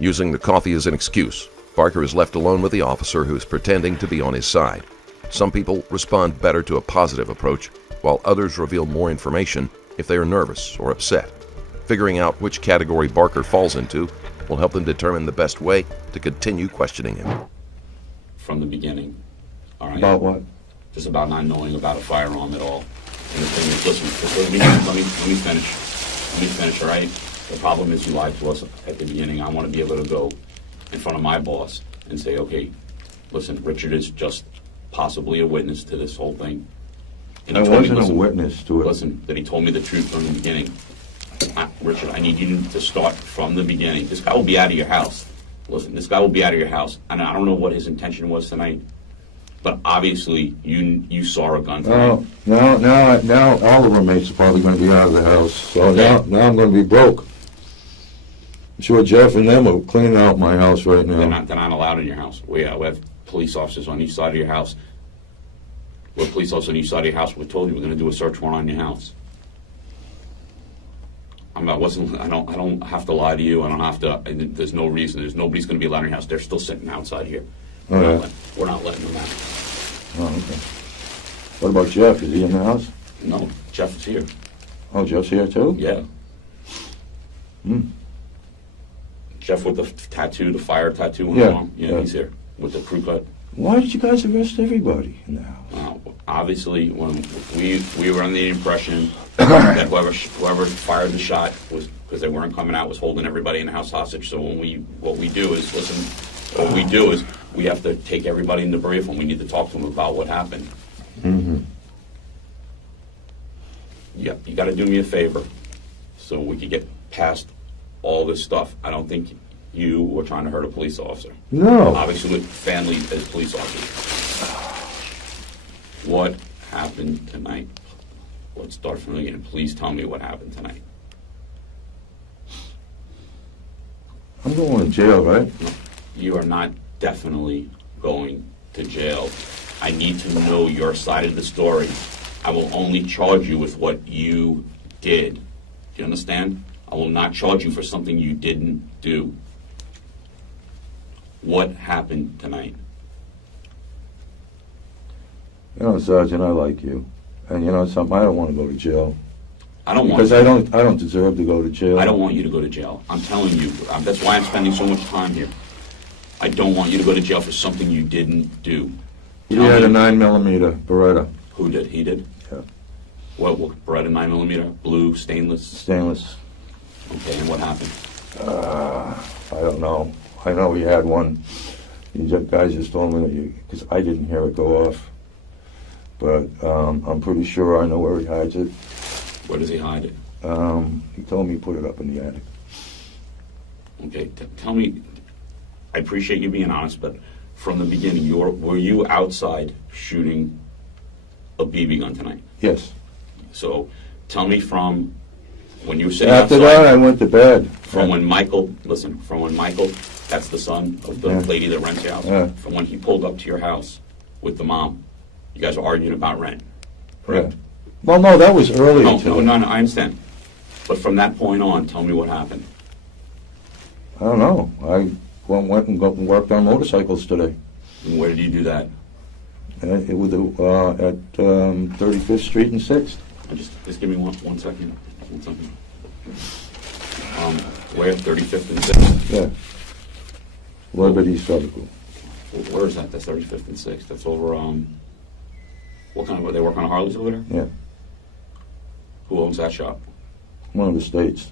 Using the coffee as an excuse, Barker is left alone with the officer who's pretending to be on his side. Some people respond better to a positive approach, while others reveal more information if they are nervous or upset. Figuring out which category Barker falls into will help them determine the best way to continue questioning him. From the beginning, all right? About what? Just about not knowing about a firearm at all. And the thing is, listen, just let me finish, all right? The problem is you lied to us at the beginning. I want to be able to go in front of my boss and say, okay, listen, Richard is just possibly a witness to this whole thing. And I he told me, wasn't a listen, witness to it. Listen, that he told me the truth from the beginning. Richard, I need you to start from the beginning. This guy will be out of your house. Listen, this guy will be out of your house. And I don't know what his intention was tonight, but obviously you saw a gun tonight. Now all the roommates are probably going to be out of the house. So now I'm going to be broke. I'm sure Jeff and them are cleaning out my house right now. They're not allowed in your house. We have police officers on each side of your house. We're police officers on each side of your house. We told you we're going to do a search warrant on your house. I don't have to lie to you. I don't have to. There's no reason. Nobody's going to be allowed in your house. They're still sitting outside here. Oh, yeah. We're not letting them out. Oh, okay. What about Jeff? Is he in the house? No, Jeff is here. Oh, Jeff's here too? Yeah. Hmm. Jeff with the tattoo, the fire tattoo on Yeah, his arm. Yeah, yeah. he's here with the crew cut. Why did you guys arrest everybody in the house? Obviously, when we were under the impression that whoever fired the shot was because they weren't coming out was holding everybody in the house hostage. So what we do is we have to take everybody in the brief and we need to talk to them about what happened. Mm-hmm. Yeah, you got to do me a favor so we could get past all this stuff. I don't think you were trying to hurt a police officer. No. Obviously, with family as police officers. What happened tonight? Let's start from the beginning. Please tell me what happened tonight. I'm going to jail, right? You are not definitely going to jail. I need to know your side of the story. I will only charge you with what you did. Do you understand? I will not charge you for something you didn't do. What happened tonight? You know, Sergeant, I like you. And you know something, I don't want to go to jail. I don't want Because you. I don't deserve to go to jail. I don't want you to go to jail. I'm telling you. That's why I'm spending so much time here. I don't want you to go to jail for something you didn't do. He Tell had me- a 9mm Beretta, Who did? He did? Yeah. What Beretta 9mm? Blue, stainless? stainless. Okay, and what happened? I don't know. I know he had one. The guys just told me that because I didn't hear it go off. But I'm pretty sure I know where he hides it. Where does he hide it? He told me he put it up in the attic. Okay, tell me, I appreciate you being honest, but from the beginning, were you outside shooting a BB gun tonight? Yes. So tell me from when you were sitting After outside, that, I went to bed. from when Michael, that's the son of the Yeah. lady that rents your house, Yeah. from when he pulled up to your house with the mom, you guys were arguing about rent, correct? Yeah. Well, no, that was earlier No, today. no, I understand. But from that point on, tell me what happened. I don't know. I went and worked on motorcycles today. And where did you do that? It was at 35th Street and 6th. Just give me one second. 1 second. Where? 35th and 6th? Yeah. Liberty Surgical. Where is that? That's 35th and 6th. That's over, what kind of, they work on Harleys over there? Yeah. Who owns that shop? One of the states.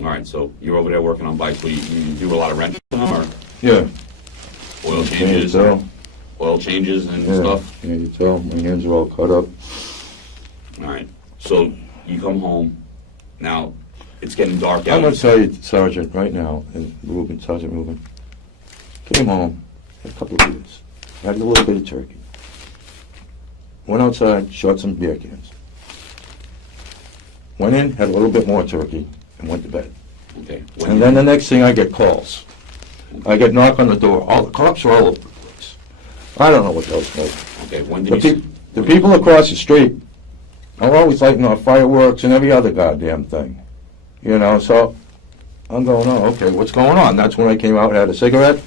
All right, so you're over there working on bikes. But you do a lot of rent for them, or Yeah. oil Can you changes, tell? oil changes and Yeah. stuff? Yeah, you tell. My hands are all cut up. All right. So you come home. Now, it's getting dark I'm out. going to tell you, Sergeant, right now, and Sergeant Reuben, came home, had a couple of beers, had a little bit of turkey, went outside, shot some beer cans, went in, had a little bit more turkey, and went to bed. Okay. And then the next thing, I get calls. I get knock on the door. All the cops are all over the place. I don't know what those like. Okay, when did you... The people across the street are always lighting off fireworks and every other goddamn thing. You know, so I'm going, oh, okay, what's going on? That's when I came out and had a cigarette.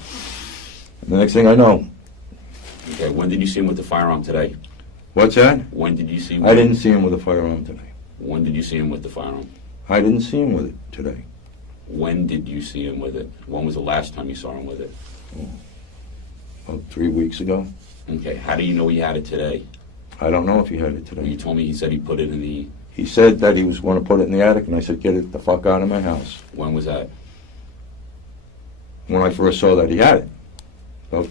And the next thing I know, Okay, when did you see him with the firearm today? what's that? When did you see him? I didn't see him with a firearm today. When did you see him with the firearm? I didn't see him with it today. When did you see him with it? When was the last time you saw him with it? About 3 weeks ago. Okay, how do you know he had it today? I don't know if he had it Well, you today. told me he said he put it in the... He said that he was going to put it in the attic, and I said, get it the fuck out of my house. When was that? When I first saw that he had it. So,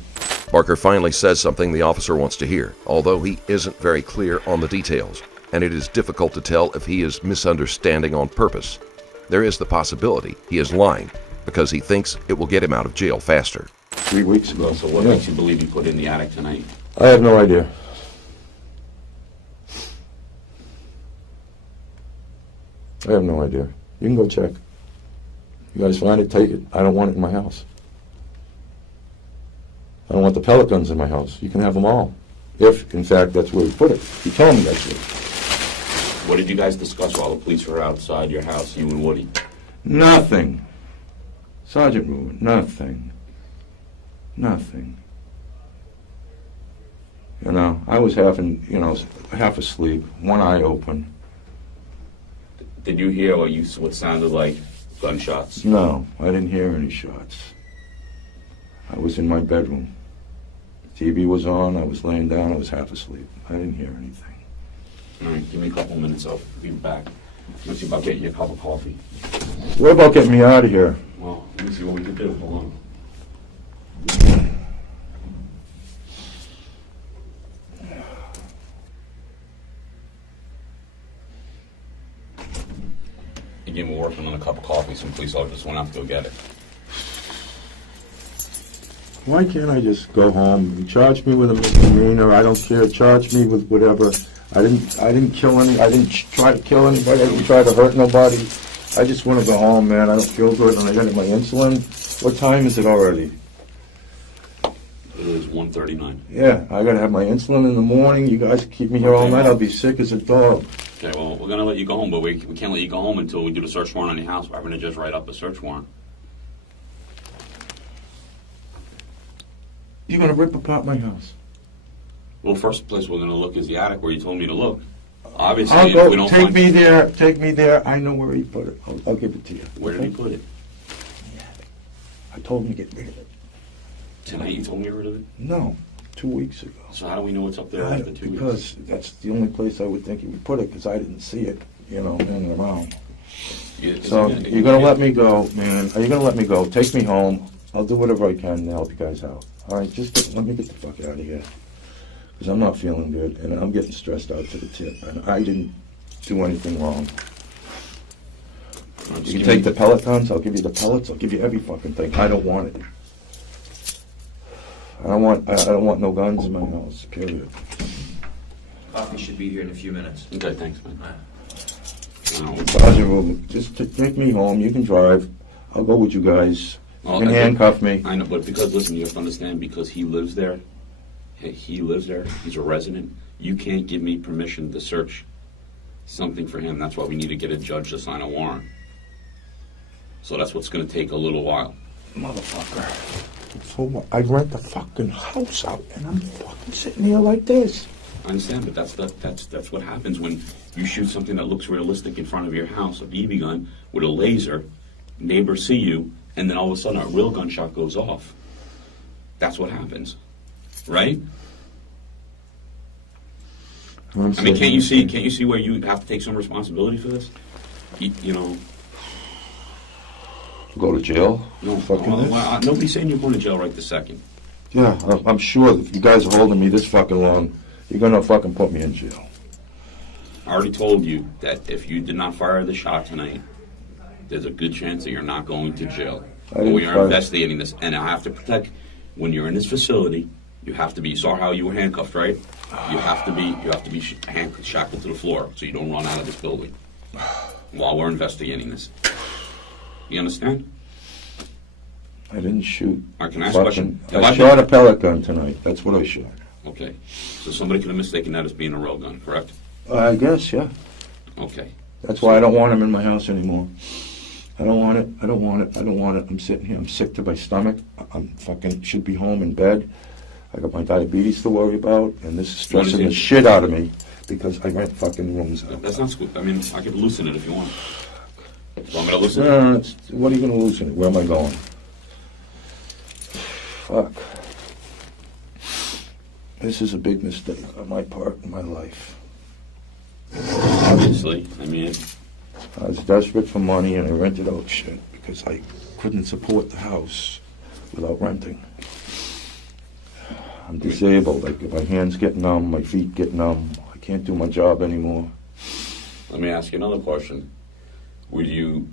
Barker finally says something the officer wants to hear, although he isn't very clear on the details, and it is difficult to tell if he is misunderstanding on purpose. There is the possibility he is lying because he thinks it will get him out of jail faster. 3 weeks ago. So what Yeah. makes you believe he put it in the attic tonight? I have no idea. I have no idea. You can go check. You guys find it, take it. I don't want it in my house. I don't want the pellet guns in my house. You can have them all. If, in fact, that's where he put it. He told me that's where. What did you guys discuss while the police were outside your house, you and Woody? Nothing. Sergeant Reuben, nothing. Nothing. You know, I was half asleep, one eye open. Did you hear what sounded like gunshots? No, I didn't hear any shots. I was in my bedroom. TV was on, I was laying down, I was half asleep. I didn't hear anything. All right, give me a couple minutes, I'll be back. Let's see about getting you a cup of coffee. What about getting me out of here? Well, let me see what we can do. Hold on. Again, we're working on a cup of coffee. Some police officers went out to go get it. Why can't I just go home and charge me with a misdemeanor? I don't care. Charge me with whatever. I didn't kill any. I didn't try to kill anybody. I didn't try to hurt nobody. I just want to go home, man. I don't feel good, and I got my insulin. What time is it already? It is 1:39. Yeah, I got to have my insulin in the morning. You guys keep me here all night. I'll be sick as a dog. Okay, well, we're gonna let you go home, but we can't let you go home until we do the search warrant on your house. We're gonna just write up a search warrant. You're going to rip apart my house. Well, first place we're gonna look is the attic where you told me to look. Obviously, I'll if go. we don't Take find me there. Take me there. I know where he put it. I'll give it to you. Where did he put it? I told him to get rid of it. Tonight you told me to get rid of it? No, 2 weeks ago. So how do we know what's up there after 2 weeks? Because that's the only place I would think he would put it, because I didn't see it, hanging around. So you're going to let me go, man. Are you going to let me go? Take me home. I'll do whatever I can to help you guys out. All right, let me get the fuck out of here. Because I'm not feeling good, and I'm getting stressed out to the tip. And I didn't do anything wrong. You can take the pellet guns. I'll give you the pellets. I'll give you every fucking thing. I don't want it. I don't want no guns in my house, period. Coffee should be here in a few minutes. Okay, thanks, man. Roger, just take me home. You can drive. I'll go with you guys. You can handcuff me. I know, but because, listen, you have to understand, because he lives there, he's a resident, you can't give me permission to search something for him. That's why we need to get a judge to sign a warrant. So that's what's going to take a little while. Motherfucker. So what? I rent the fucking house out, and I'm fucking sitting here like this. I understand, but that's what happens when you shoot something that looks realistic in front of your house, a BB gun with a laser, neighbors see you, and then all of a sudden a real gunshot goes off. That's what happens, right? I mean, can't you see where you have to take some responsibility for this? Go to jail? No, nobody's saying you're going to jail right this second. Yeah, I'm sure if you guys are holding me this fucking long, you're gonna fucking put me in jail. I already told you that if you did not fire the shot tonight, there's a good chance that you're not going to jail. We are investigating this, and I have to protect. When you're in this facility, you have to be. You saw how you were handcuffed, right? You have to be shackled to the floor so you don't run out of this building while we're investigating this. You understand? I didn't shoot. All right, can I ask a question? I shot a pellet gun tonight. That's what I shot. Okay. So somebody could have mistaken that as being a real gun, correct? I guess, yeah. Okay. That's why I don't want him in my house anymore. I don't want it. I don't want it. I don't want it. I'm sitting here. I'm sick to my stomach. I'm fucking should be home in bed. I got my diabetes to worry about, and this is stressing the shit out of me because I rent fucking rooms out. That's not school. I mean, I could loosen it if you want. You want me to loosen it? What are you going to loosen it? Where am I going? Fuck. This is a big mistake on my part in my life. Obviously, I mean, I was desperate for money and I rented out shit because I couldn't support the house without renting. I'm disabled. Like, my hands get numb, my feet get numb. I can't do my job anymore. Let me ask you another question. Would you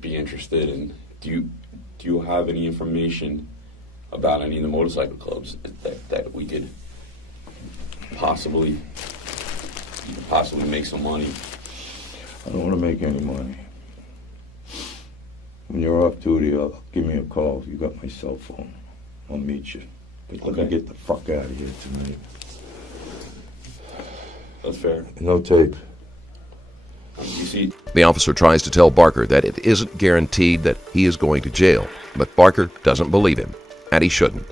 be interested in, do you have any information about any of the motorcycle clubs that we could possibly make some money? I don't want to make any money. When you're off duty, give me a call. You got my cell phone. I'll meet you. But let me get the fuck out of here tonight. That's fair. No tape. You see, The officer tries to tell Barker that it isn't guaranteed that he is going to jail, but Barker doesn't believe him, and he shouldn't.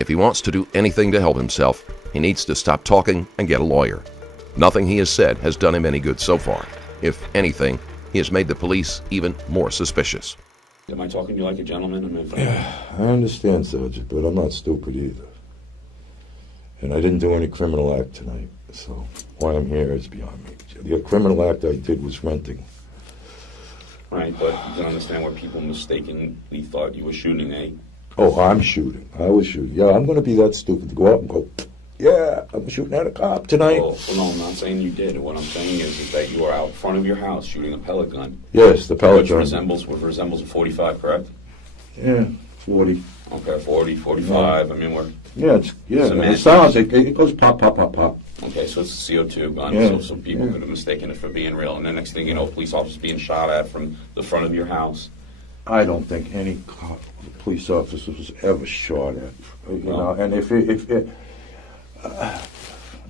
If he wants to do anything to help himself, he needs to stop talking and get a lawyer. Nothing he has said has done him any good so far. If anything, he has made the police even more suspicious. am I talking to you like a gentleman? I understand, Sergeant, but I'm not stupid either. And I didn't do any criminal act tonight, so why I'm here is beyond me. The criminal act I did was renting. Right, but you can understand where people mistakenly thought you were shooting, eh? Oh, I'm shooting. I was shooting. Yeah, I'm going to be that stupid to go out and go, yeah, I'm shooting at a cop tonight. Well, no, I'm not saying you did. What I'm saying is that you are out front of your house shooting a pellet gun. Yes, the pellet gun. Which resembles a .45, correct? Yeah, 40. Okay, 40, 45. I mean, we're Yeah, So it sounds, it goes pop, pop, pop, pop. okay. So it's a CO2 gun. Yeah, So people yeah. could have mistaken it for being real, and the next thing you know, a police officer being shot at from the front of your house. I don't think any police officer was ever shot at, you know, and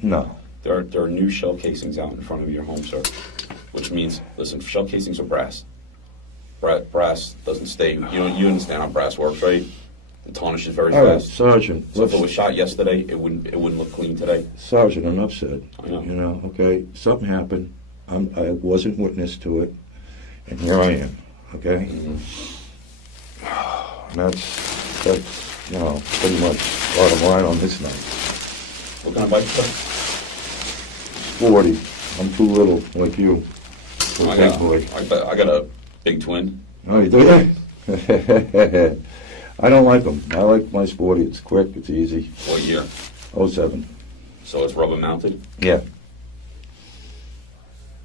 no. There are new shell casings out in front of your home, sir. Which means, listen, shell casings are brass. Brass doesn't stay. You understand how brass works, right? It tarnishes very All right, fast. Sergeant. So if it was shot yesterday, it wouldn't look clean today. Sergeant, I'm upset. I know. You know, okay, something happened. I wasn't witness to it, and here I am. Okay, that's you know pretty much bottom line on this night. What kind of bike, sir? 40. I'm too little like you. I Big boy. got a big twin. Oh, you do? I don't like them. I like my sporty. It's quick. It's easy. What year? 07. So it's rubber mounted. Yeah.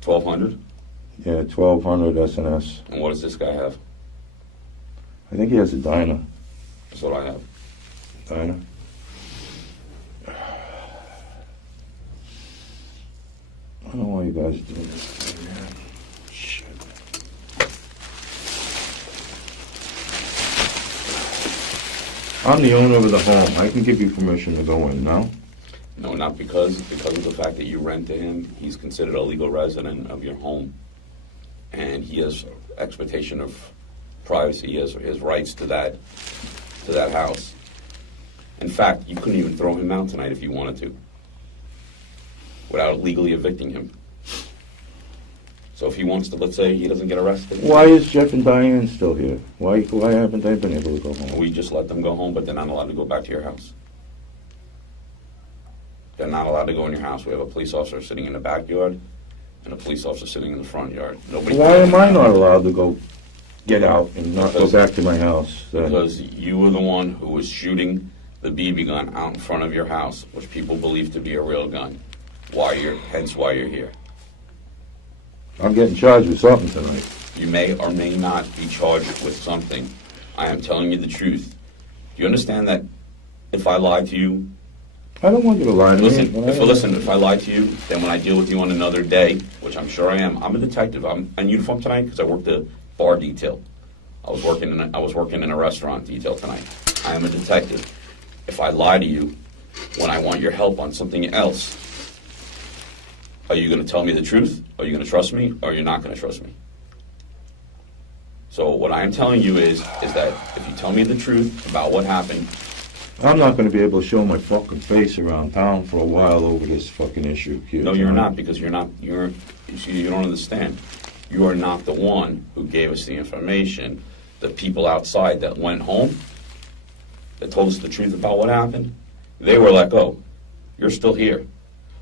1200. Yeah, 1200 SNS. And what does this guy have? I think he has a Dyna. That's what I have. Dyna. I don't know why you guys do this, man. Shit. I'm the owner of the home. I can give you permission to go in, no? No, not because of the fact that you rent to him. He's considered a legal resident of your home, and he has expectation of privacy. He has rights to that house. In fact, you couldn't even throw him out tonight if you wanted to, without legally evicting him. So if he wants to, let's say he doesn't get arrested. Why is Jeff and Diane still here? Why haven't they been able to go home? We just let them go home, but they're not allowed to go back to your house. They're not allowed to go in your house. We have a police officer sitting in the backyard and a police officer sitting in the front yard. Nobody. Why am I not allowed to get out and not go back to my house? Because you were the one who was shooting the BB gun out in front of your house, which people believe to be a real gun. Hence why you're here. I'm getting charged with something tonight. You may or may not be charged with something. I am telling you the truth. Do you understand that if I lie to you, I don't want you to lie to me. if I lie to you, then when I deal with you on another day, which I'm sure I am, I'm a detective. I'm in uniform tonight because I worked the bar detail. I was working in a restaurant detail tonight. I am a detective. If I lie to you when I want your help on something else, are you going to tell me the truth? Are you going to trust me? Or are you not going to trust me? So what I am telling you is that if you tell me the truth about what happened, I'm not going to be able to show my fucking face around town for a while over this fucking issue. no, you're not, because you don't understand. You are not the one who gave us the information. The people outside that went home, that told us the truth about what happened, they were like, oh, you're still here.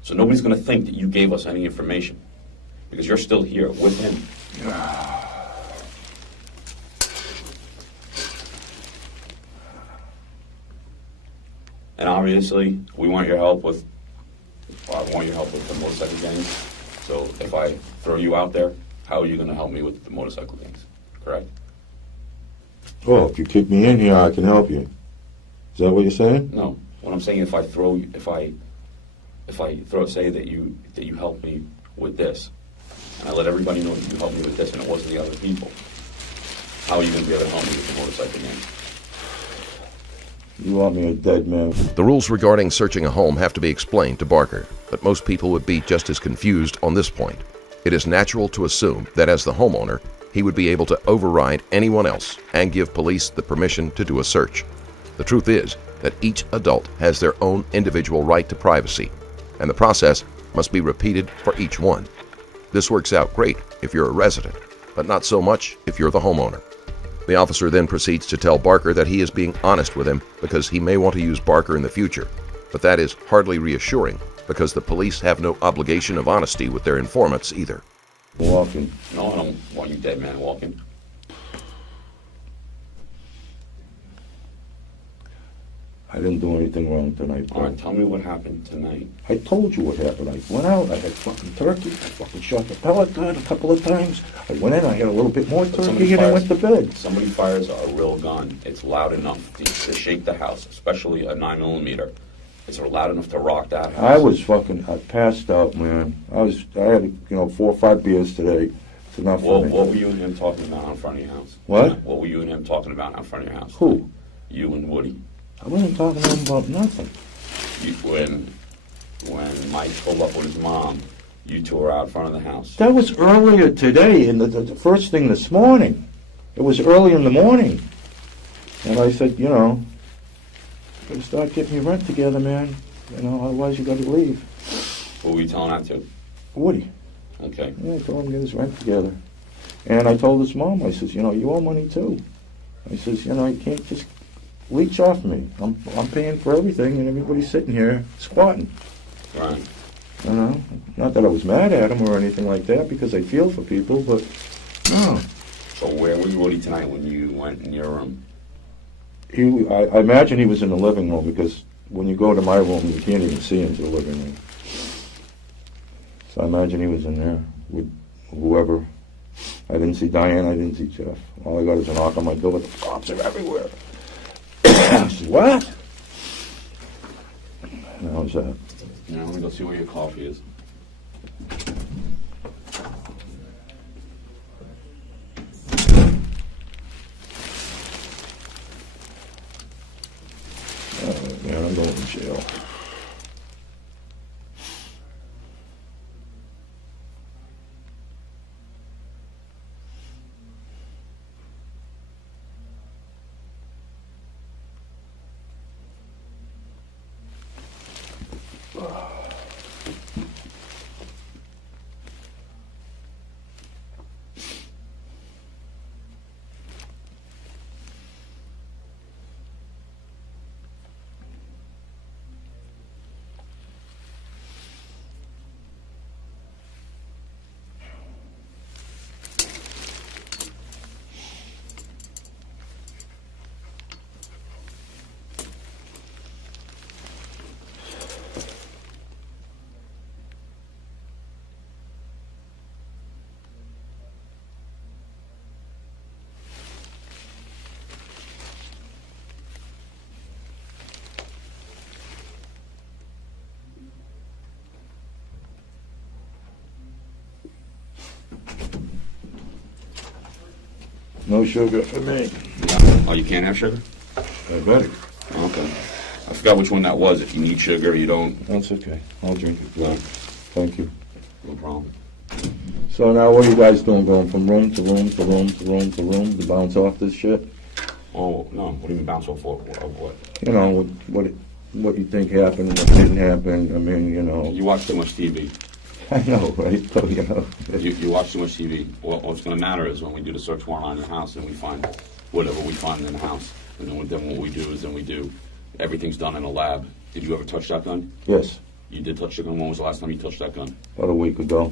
So nobody's going to think that you gave us any information, because you're still here with him. And obviously, I want your help with the motorcycle gangs. So if I throw you out there, how are you going to help me with the motorcycle gangs? Correct? Oh, if you kick me in here, I can help you. Is that what you're saying? No. What I'm saying, say that you help me with this, and I let everybody know that you helped me with this, and it wasn't the other people, how are you going to be able to help me with the motorcycle gangs? You want me a dead man? The rules regarding searching a home have to be explained to Barker, but most people would be just as confused on this point. It is natural to assume that as the homeowner, he would be able to override anyone else and give police the permission to do a search. The truth is that each adult has their own individual right to privacy, and the process must be repeated for each one. This works out great if you're a resident, but not so much if you're the homeowner. The officer then proceeds to tell Barker that he is being honest with him because he may want to use Barker in the future, but that is hardly reassuring because the police have no obligation of honesty with their informants either. Walking. No, I don't want you dead man walking. I didn't do anything wrong tonight, All bro. right, tell me what happened tonight. I told you what happened. I went out, I had fucking turkey, I fucking shot the pellet gun a couple of times. I went in, I had a little bit more turkey, and I went to bed. Somebody fires a real gun. It's loud enough to shake the house, especially a 9mm. It's loud enough to rock that house. I passed out, man. I had, 4 or 5 beers today. It's enough for me. What were you and him talking about out front of your house? What? What were you and him talking about out front of your house? Who? You and Woody. I wasn't talking to him about nothing. When Mike pulled up with his mom, you two were out front of the house. That was earlier today, and the first thing this morning. It was early in the morning. And I said, gotta start getting your rent together, man. Otherwise you gotta leave. Who were you telling that to? Woody. Okay. Yeah, I told him to get his rent together. And I told his mom, I says, you owe money too. I says, you can't just leech off me. I'm paying for everything, and everybody's sitting here squatting. Right. Not that I was mad at him or anything like that, because I feel for people, but no. So where was Woody tonight when you went in your room? I imagine he was in the living room, because when you go to my room, you can't even see into the living room. So I imagine he was in there with whoever. I didn't see Diane, I didn't see Jeff. All I got is a knock on my door, but the cops are everywhere. I said, what? And that was that. Let me go see where your coffee is. Oh, man, I'm going to jail. No sugar for me. Oh, you can't have sugar? Diabetic. Okay. I forgot which one that was. If you need sugar, you don't. That's okay. I'll drink it. No, Thank you. no problem. So now what are you guys doing? Going from room to room to room to room to room to bounce off this shit? Oh, no. What do you mean bounce off of what? What you think happened and what didn't happen. I mean, You watch too much TV. I know, right? So, You watch too much TV. Well, what's going to matter is when we do the search warrant on your house and we find whatever we find in the house. And then what we do is everything's done in a lab. Did you ever touch that gun? Yes, You did touch the gun. When was the last time you touched that gun? about a week ago.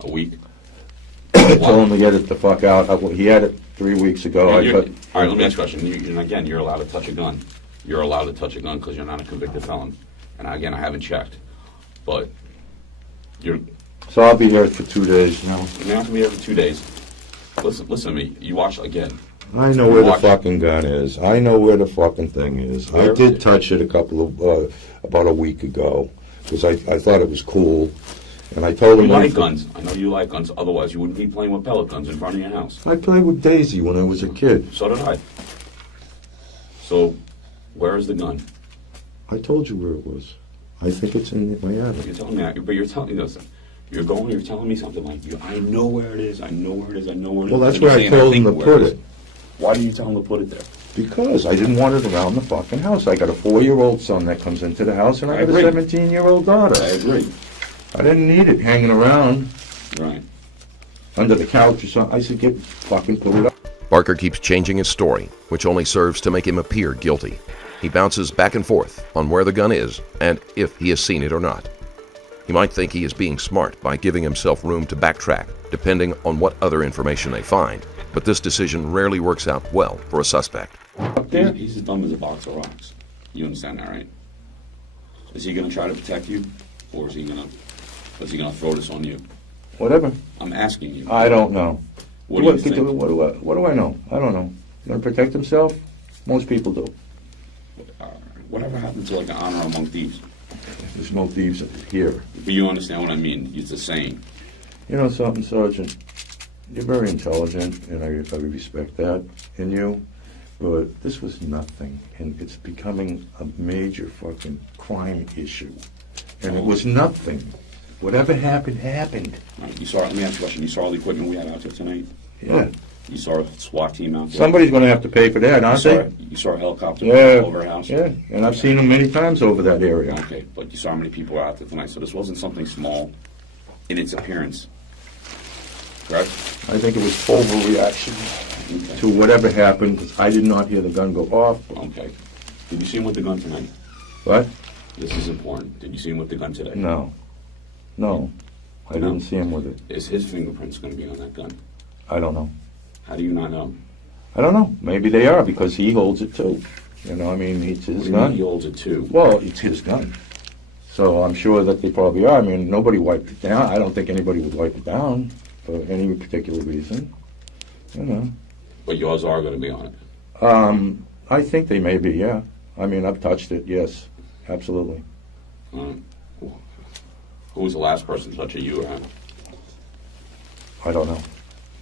A week? I told him to get it the fuck out. He had it 3 weeks ago. All right, let me ask you a question. Again, you're allowed to touch a gun. You're allowed to touch a gun because you're not a convicted felon. And again, I haven't checked. But So I'll be here for 2 days now. you're not going to be here for 2 days. Listen to me. You watch, again, I know where the fucking gun is. I know where the fucking thing is. Where I is did it? touch it about a week ago because I thought it was cool. And I told him you like guns. I know you like guns. Otherwise, you wouldn't be playing with pellet guns in front of your house. I played with Daisy when I was a kid. So did I. So, where is the gun? I told you where it was. I think it's in my attic. You're telling me that, but you're telling me, listen, you're telling me something like, I know where it is, I know where it is, I know where it is. Well, that's And you're where I saying, told him think to where put is. it. Why do you tell him to put it there? Because I didn't want it around the fucking house. I got a 4-year-old son that comes into the house, and I I got a agree. 17-year-old daughter. I agree. I didn't need it hanging around Right. under the couch or something. I said, fucking put it up. Barker keeps changing his story, which only serves to make him appear guilty. He bounces back and forth on where the gun is and if he has seen it or not. He might think he is being smart by giving himself room to backtrack, depending on what other information they find. But this decision rarely works out well for a suspect. Up there? He's as dumb as a box of rocks. You understand that, right? Is he going to try to protect you, or is he going to throw this on you? Whatever. I'm asking you. I don't know. What do you think? What do I know? I don't know. Going to protect himself? Most people do. Whatever happened to like the honor among thieves? There's no thieves here. But you understand what I mean? It's the saying. You know something, Sergeant? You're very intelligent, and I respect that in you. But this was nothing, and it's becoming a major fucking crime issue. And it was nothing. Whatever happened, happened. Right, you saw. Let me ask you a question. You saw all the equipment we had out there tonight? Yeah. You saw a SWAT team out there? Somebody's going to have to pay for that, aren't they? You saw a helicopter Yeah. over our house? Yeah, and I've seen them many times over that area. Okay, but you saw how many people were out there tonight, so this wasn't something small in its appearance. Correct? I think it was overreaction Okay. to whatever happened, because I did not hear the gun go off. Okay. Did you see him with the gun tonight? What? This is important. Did you see him with the gun today? No. No. I No? didn't see him with it. Is his fingerprints going to be on that gun? I don't know. How do you not know? I don't know. Maybe they are, because he holds it too. You know, I mean, it's What his do you mean gun. he holds it too? Well, it's his gun. So I'm sure that they probably are. I mean, nobody wiped it down. I don't think anybody would wipe it down for any particular reason. You know. But yours are going to be on it. I think they may be, yeah. I mean, I've touched it, yes. Absolutely. Who was the last person to touch it, you or him? I don't know.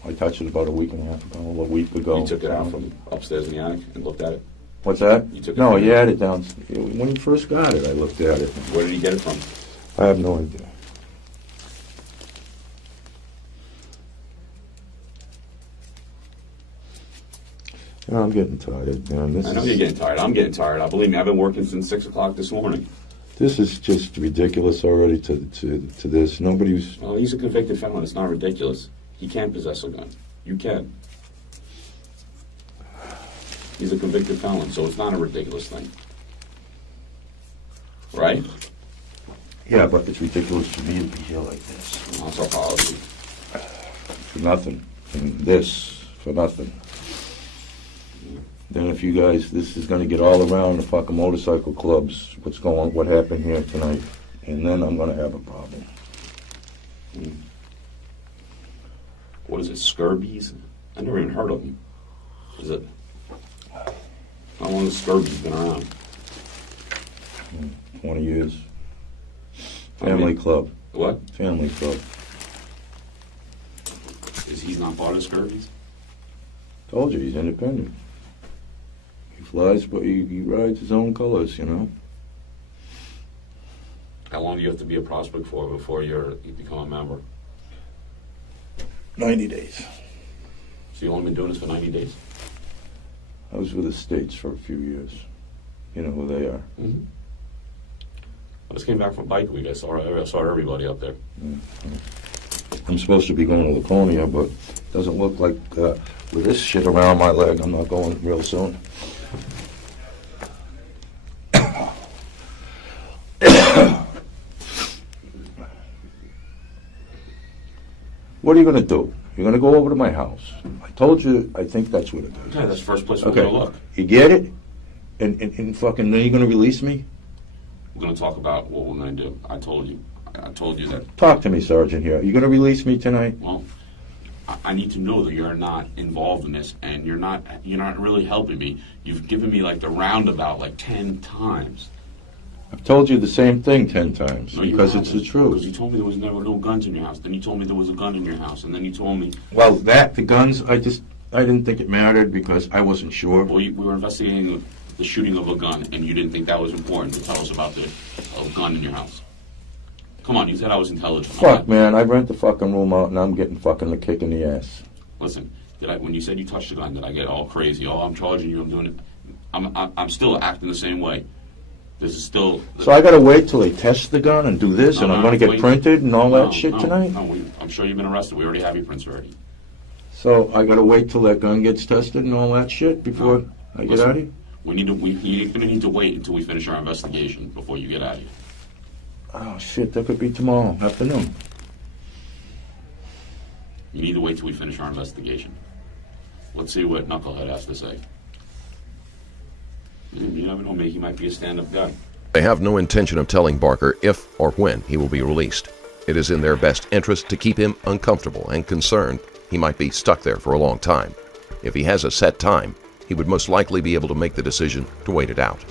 I touched it about a week and a half ago, a week ago. You took it out from upstairs in the attic and looked at it? What's that? You took it No, from- he had it down. When he first got it, I looked at it. Where did he get it from? I have no idea. You know, I'm getting tired, man. I know you're getting tired. I'm getting tired. Believe me, I've been working since 6 o'clock this morning. This is just ridiculous already to this. Nobody's... Well, he's a convicted felon. It's not ridiculous. He can't possess a gun. You can. He's a convicted felon, so it's not a ridiculous thing. Right? Yeah, but it's ridiculous for me to be here like this. That's our policy. For nothing. And this, for nothing. Then if you guys, this is going to get all around the fucking motorcycle clubs, what happened here tonight, and then I'm going to have a problem. What is it, scabies? I never even heard of them. Is it? How long has scabies been around? 20 years. Family club. What? Family club. He's not part of scabies? Told you, he's independent. He flies, but he rides his own colors, you know. How long do you have to be a prospect for before you become a member? 90 days. So you've only been doing this for 90 days? I was with the States for a few years. You know who they are. Mm-hmm. I just came back from bike week. I saw everybody up there. I'm supposed to be going to Laconia, but it doesn't look like with this shit around my leg, I'm not going real soon. What are you going to do? You're going to go over to my house. I told you, I think that's what it is. Okay, that's the first place we're Okay. going to look. You get it? And fucking, then you're going to release me? We're going to talk about what we're going to do. I told you that. Talk to me, Sergeant, here. You going to release me tonight? Well, I need to know that you're not involved in this, and you're not really helping me. You've given me like the roundabout like 10 times. I've told you the same thing 10 times, No, you because it's the haven't. Because truth. you told me there was never no guns in your house. Then you told me there was a gun in your house, and then you told me, Well, the guns, I didn't think it mattered because I wasn't sure. well, we were investigating the shooting of a gun, and you didn't think that was important to tell us about the gun in your house. Come on, you said I was intelligent. Fuck, man, I rent the fucking room out and I'm getting fucking the kick in the ass. Listen, when you said you touched the gun, did I get all crazy? Oh, I'm charging you, I'm doing it. I'm still acting the same way. This is still... So I gotta wait till they test the gun and do this, and I'm gonna get printed and all that shit tonight? No, I'm sure you've been arrested. We already have your prints already. So I gotta wait till that gun gets tested and all that shit before I get Listen, out of here? You're gonna need to wait until we finish our investigation before you get out of here. Oh shit, that could be tomorrow afternoon. You need to wait till we finish our investigation. Let's see what Knucklehead has to say. You never know, maybe he might be a stand-up guy. They have no intention of telling Barker if or when he will be released. It is in their best interest to keep him uncomfortable and concerned he might be stuck there for a long time. If he has a set time, he would most likely be able to make the decision to wait it out.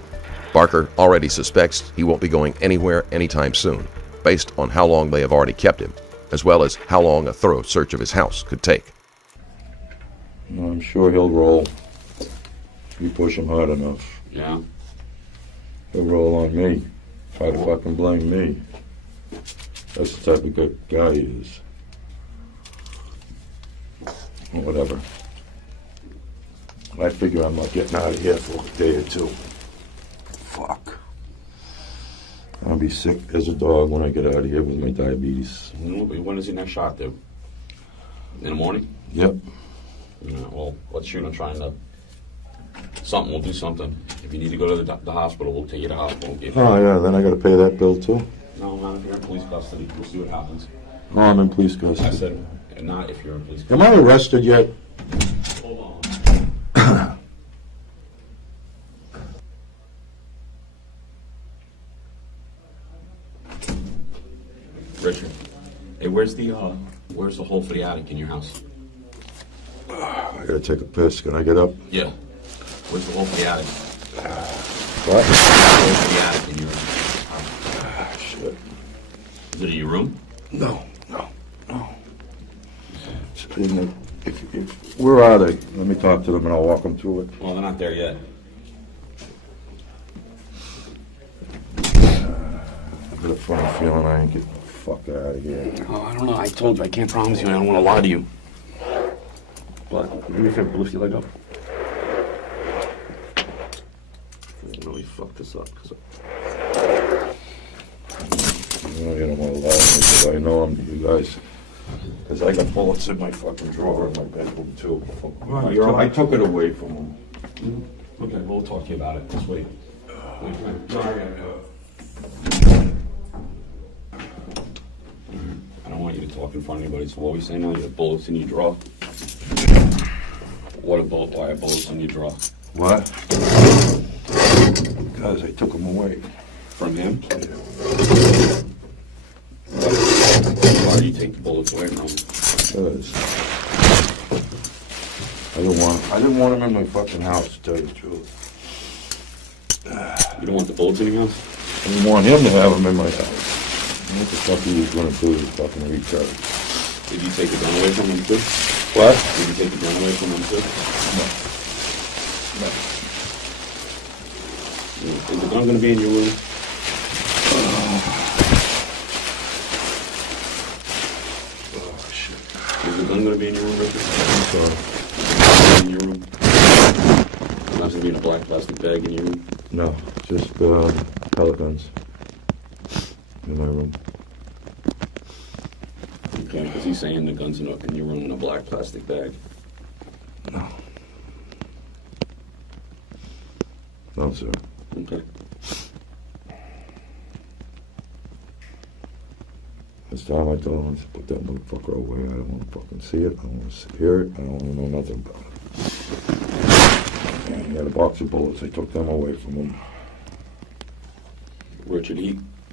Barker already suspects he won't be going anywhere anytime soon, based on how long they have already kept him, as well as how long a thorough search of his house could take. I'm sure he'll roll. If you push him hard enough. Yeah. He'll roll on me. Try to fucking blame me. That's the type of good guy he is. Well, whatever. I figure I'm not getting out of here for a day or two. Fuck. I'll be sick as a dog when I get out of here with my diabetes. When is your next shot, dude? In the morning? Yep. Yeah, well, let's shoot on trying to... Something, we'll do something. If you need to go to the hospital, we'll take you to the hospital. Oh, yeah, then I gotta pay that bill too? No, not if you're in police custody. We'll see what happens. Oh, I'm in police I custody. said, not if you're in police custody. Am I arrested yet? Hold on. Richard, hey, where's the hole for the attic in your house? I gotta take a piss. Can I get up? Yeah. Where's the hole for the attic? What? Hole for the attic in your house. Shit. Is it in your room? No. Where are they? Let me talk to them and I'll walk them through it. Well, they're not there yet. I've got a funny feeling I ain't getting the fuck out of here. Oh, I don't know. I told you I can't promise you. I don't want to lie to you. But do me a favor, lift your leg up. I really fucked this up. You don't want to lie to me because I know I'm you guys. Because I got bullets in my fucking drawer in my bedroom too. I took it away from them. Okay, we'll talk to you about it. Just wait. Sorry, I don't want you to talk in front of anybody, so what we say now, you have bullets in your drawer? Why are bullets in your drawer? What? Because I took them away. From him? Why do you take the bullets away from him? Because I didn't want them in my fucking house, to tell you the truth. You don't want the bullets in your house? I didn't want him to have them in my house. What the fuck he was gonna do, you fucking retard? Did you take the gun away from him too? What? Did you take the gun away from him too? No. Is the gun going to be in your room? Oh, shit. Is the gun going to be in your room, Richard? I'm sorry. In your room? It's not going to be in a black plastic bag in your room? No, just pellet guns in my room. Okay, because he's saying the gun's in your room in a black plastic bag. No. No, sir. Okay. This time I told him to put that motherfucker away. I don't want to fucking see it. I don't want to hear it. I don't want to know nothing about it. And he had a box of bullets. I took them away from him. Richard,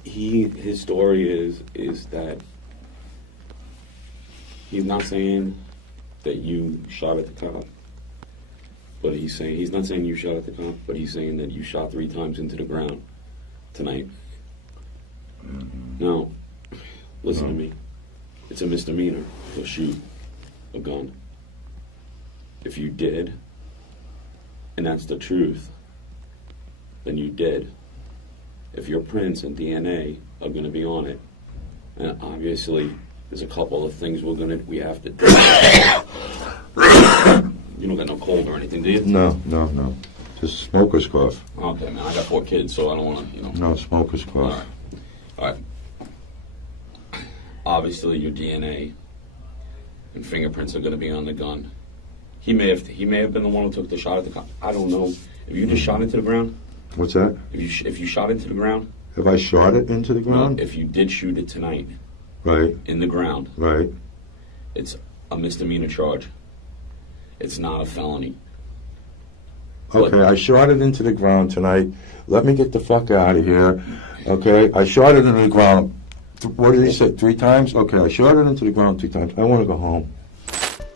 his story is that he's not saying that you shot at the cop, but he's not saying you shot at the cop, but he's saying that you shot 3 times into the ground tonight. Now, listen to me. It's a misdemeanor to shoot a gun. If you did, and that's the truth, then you did. If your prints and DNA are going to be on it, and obviously there's a couple of things we have to do. You don't got no cold or anything, do you? No. Just smoker's cough. Okay, man. I got 4 kids, so I don't want to, No, smoker's cough. All right. Obviously, your DNA and fingerprints are going to be on the gun. He may have been the one who took the shot at the cop. I don't know. If you just shot into the ground. What's that? If you shot into the ground. Have I shot it into the ground? No, if you did shoot it tonight. Right. In the ground. Right. It's a misdemeanor charge. It's not a felony. Okay, I shot it into the ground tonight. Let me get the fuck out of here. Okay, I shot it into the ground. What did he say? 3 times? Okay, I shot it into the ground 3 times. I want to go home.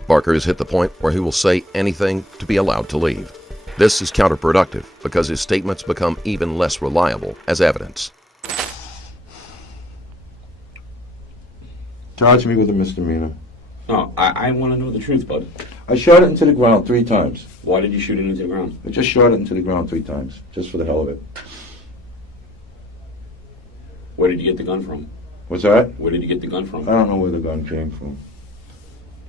Barker has hit the point where he will say anything to be allowed to leave. This is counterproductive because his statements become even less reliable as evidence. Charge me with a misdemeanor. No, I want to know the truth, bud. I shot it into the ground 3 times. Why did you shoot it into the ground? I just shot it into the ground 3 times, just for the hell of it. Where did you get the gun from? What's that? Where did you get the gun from? I don't know where the gun came from.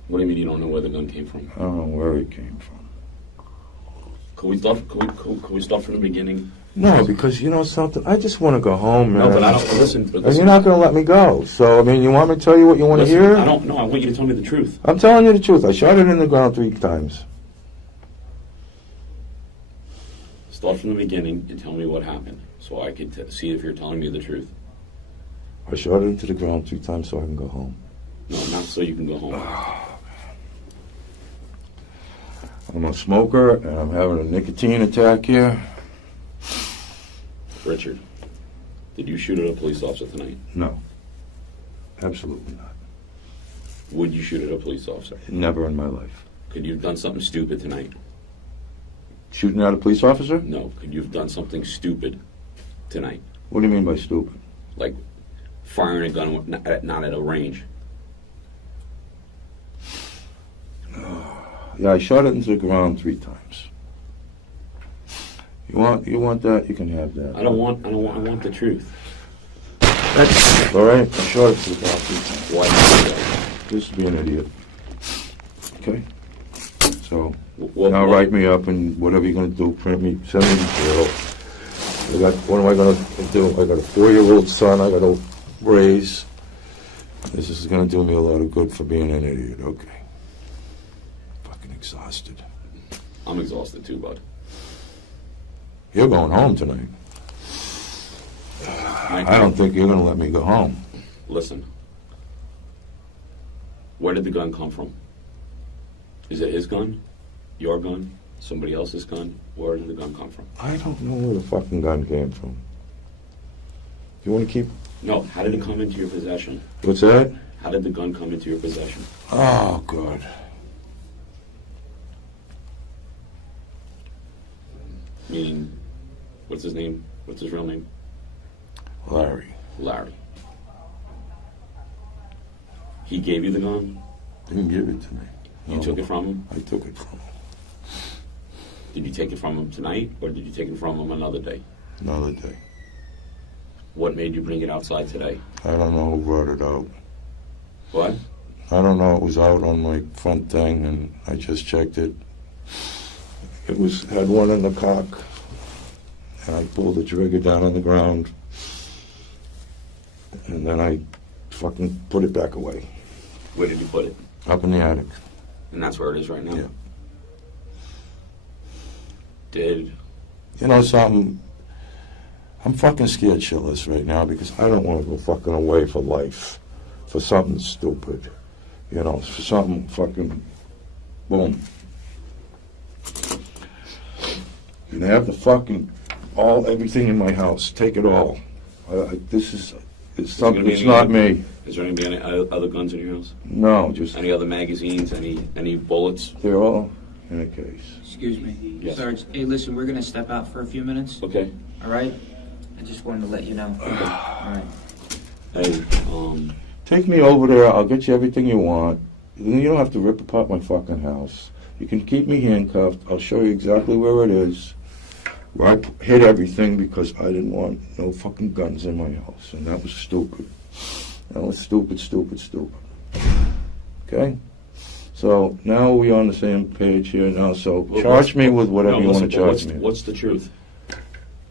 What do you mean you don't know where the gun came from? I don't know where it came from. Could we start? Could we start from the beginning? No, because you know something? I just want to go home, man. No, but I don't listen. But And listen. you're not going to let me go. So, I mean, you want me to tell you what you want to Listen, hear? I don't know. I want you to tell me the truth. I'm telling you the truth. I shot it in the ground 3 times. Start from the beginning and tell me what happened, so I could see if you're telling me the truth. I shot it into the ground 3 times so I can go home. No, not so you can go home. I'm a smoker, and I'm having a nicotine attack here. Richard, did you shoot at a police officer tonight? No. Absolutely not. Would you shoot at a police officer? Never in my life. Could you have done something stupid tonight? Shooting at a police officer? No. Could you have done something stupid tonight? What do you mean by stupid? Like firing a gun not at a range? Yeah, I shot it into the ground 3 times. You want that? You can have that. I want the truth. That's all right. I shot it to the ground 3 times. Why did you do that? Just to be an idiot. Okay. So What- now what- write me up and whatever you're gonna do, print me, send me to jail. What am I gonna do? I got a 4-year-old son I gotta raise. This is gonna do me a lot of good for being an idiot. Okay. Fucking exhausted. I'm exhausted too, bud. You're going home tonight. I don't think you're gonna let me go home. Listen. Where did the gun come from? Is it his gun? Your gun? Somebody else's gun? Where did the gun come from? I don't know where the fucking gun came from. You want to keep? No, how did it come into your possession? What's that? How did the gun come into your possession? Oh, God. Meaning, what's his name? What's his real name? Larry. Larry. He gave you the gun? Didn't give it to me. You No. took it from him? I took it from him. Did you take it from him tonight, or did you take it from him another day? Another day. What made you bring it outside today? I don't know who brought it out. What? I don't know. It was out on my front thing, and I just checked it. It had one in the cock, and I pulled the trigger down on the ground, and then I fucking put it back away, Where did you put it? up in the attic. And that's where it is right now? Yeah. Did... You know something? I'm fucking scared shitless right now because I don't want to go fucking away for life for something stupid. You know, for something fucking boom. You can have the fucking everything in my house. Take it all. It's something. It's not me. Is there going to be any other guns in your house? No, just Any other magazines? Any bullets? they're all in a case. Excuse me. Yes. Sarge, hey, listen, we're going to step out for a few minutes, Okay. all right? I just wanted to let you know. All right. Hey, Take me over there. I'll get you everything you want. You don't have to rip apart my fucking house. You can keep me handcuffed. I'll show you exactly where it is. Where I hid everything because I didn't want no fucking guns in my house. And that was stupid. That was stupid. Okay? So now we're on the same page here now. So charge me with whatever you want to charge me. What's the truth?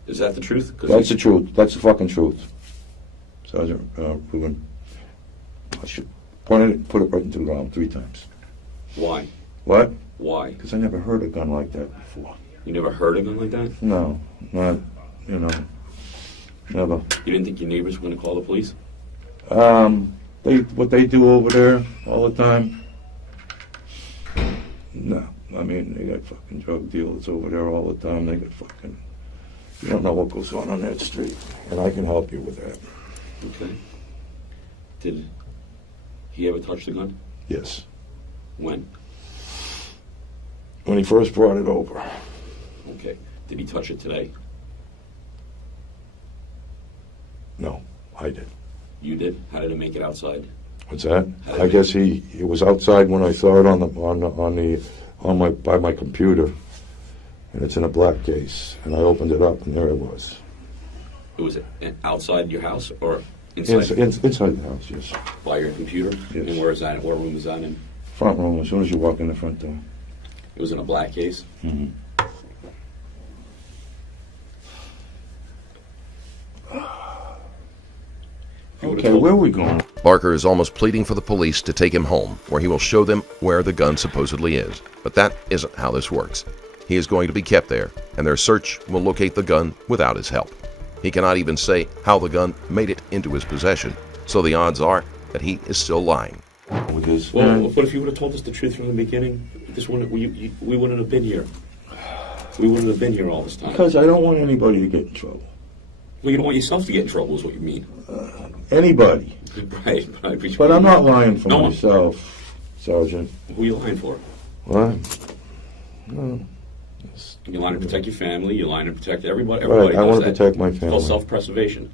Is that the truth? 'Cause That's the truth. That's the fucking truth. Sergeant, I should put it right into the ground 3 times. Why? What? Why? Because I never heard a gun like that before. You never heard a gun like that? No, not, never. You didn't think your neighbors were going to call the police? What they do over there all the time? No, I mean, they got fucking drug dealers over there all the time. They got fucking... You don't know what goes on that street. And I can help you with that. Okay. Did he ever touch the gun? Yes. When? When he first brought it over. Okay. Did he touch it today? No, I did. You did? How did it make it outside? What's that? I guess it was outside when I saw it by my computer, and it's in a black case. And I opened it up, and there it was. It was outside your house or inside? Inside the house, yes. By your computer? Yes. And where is that? What room is that in? Front room. As soon as you walk in the front door. It was in a black case? Mm-hmm. Okay, where are we going? Barker is almost pleading for the police to take him home, where he will show them where the gun supposedly is. But that isn't how this works. He is going to be kept there, and their search will locate the gun without his help. He cannot even say how the gun made it into his possession, so the odds are that he is still lying. With this, Well, but if you would have told us the truth from the beginning, we wouldn't have been here. We wouldn't have been here all this time. because I don't want anybody to get in trouble. Well, you don't want yourself to get in trouble, is what you mean. Anybody. Right. But I'm not lying for No. myself, Sergeant. Who are you lying for? What? You're lying to protect your family. You're lying to protect everybody. Right, Everybody I does want to that. protect my It's called family. self-preservation.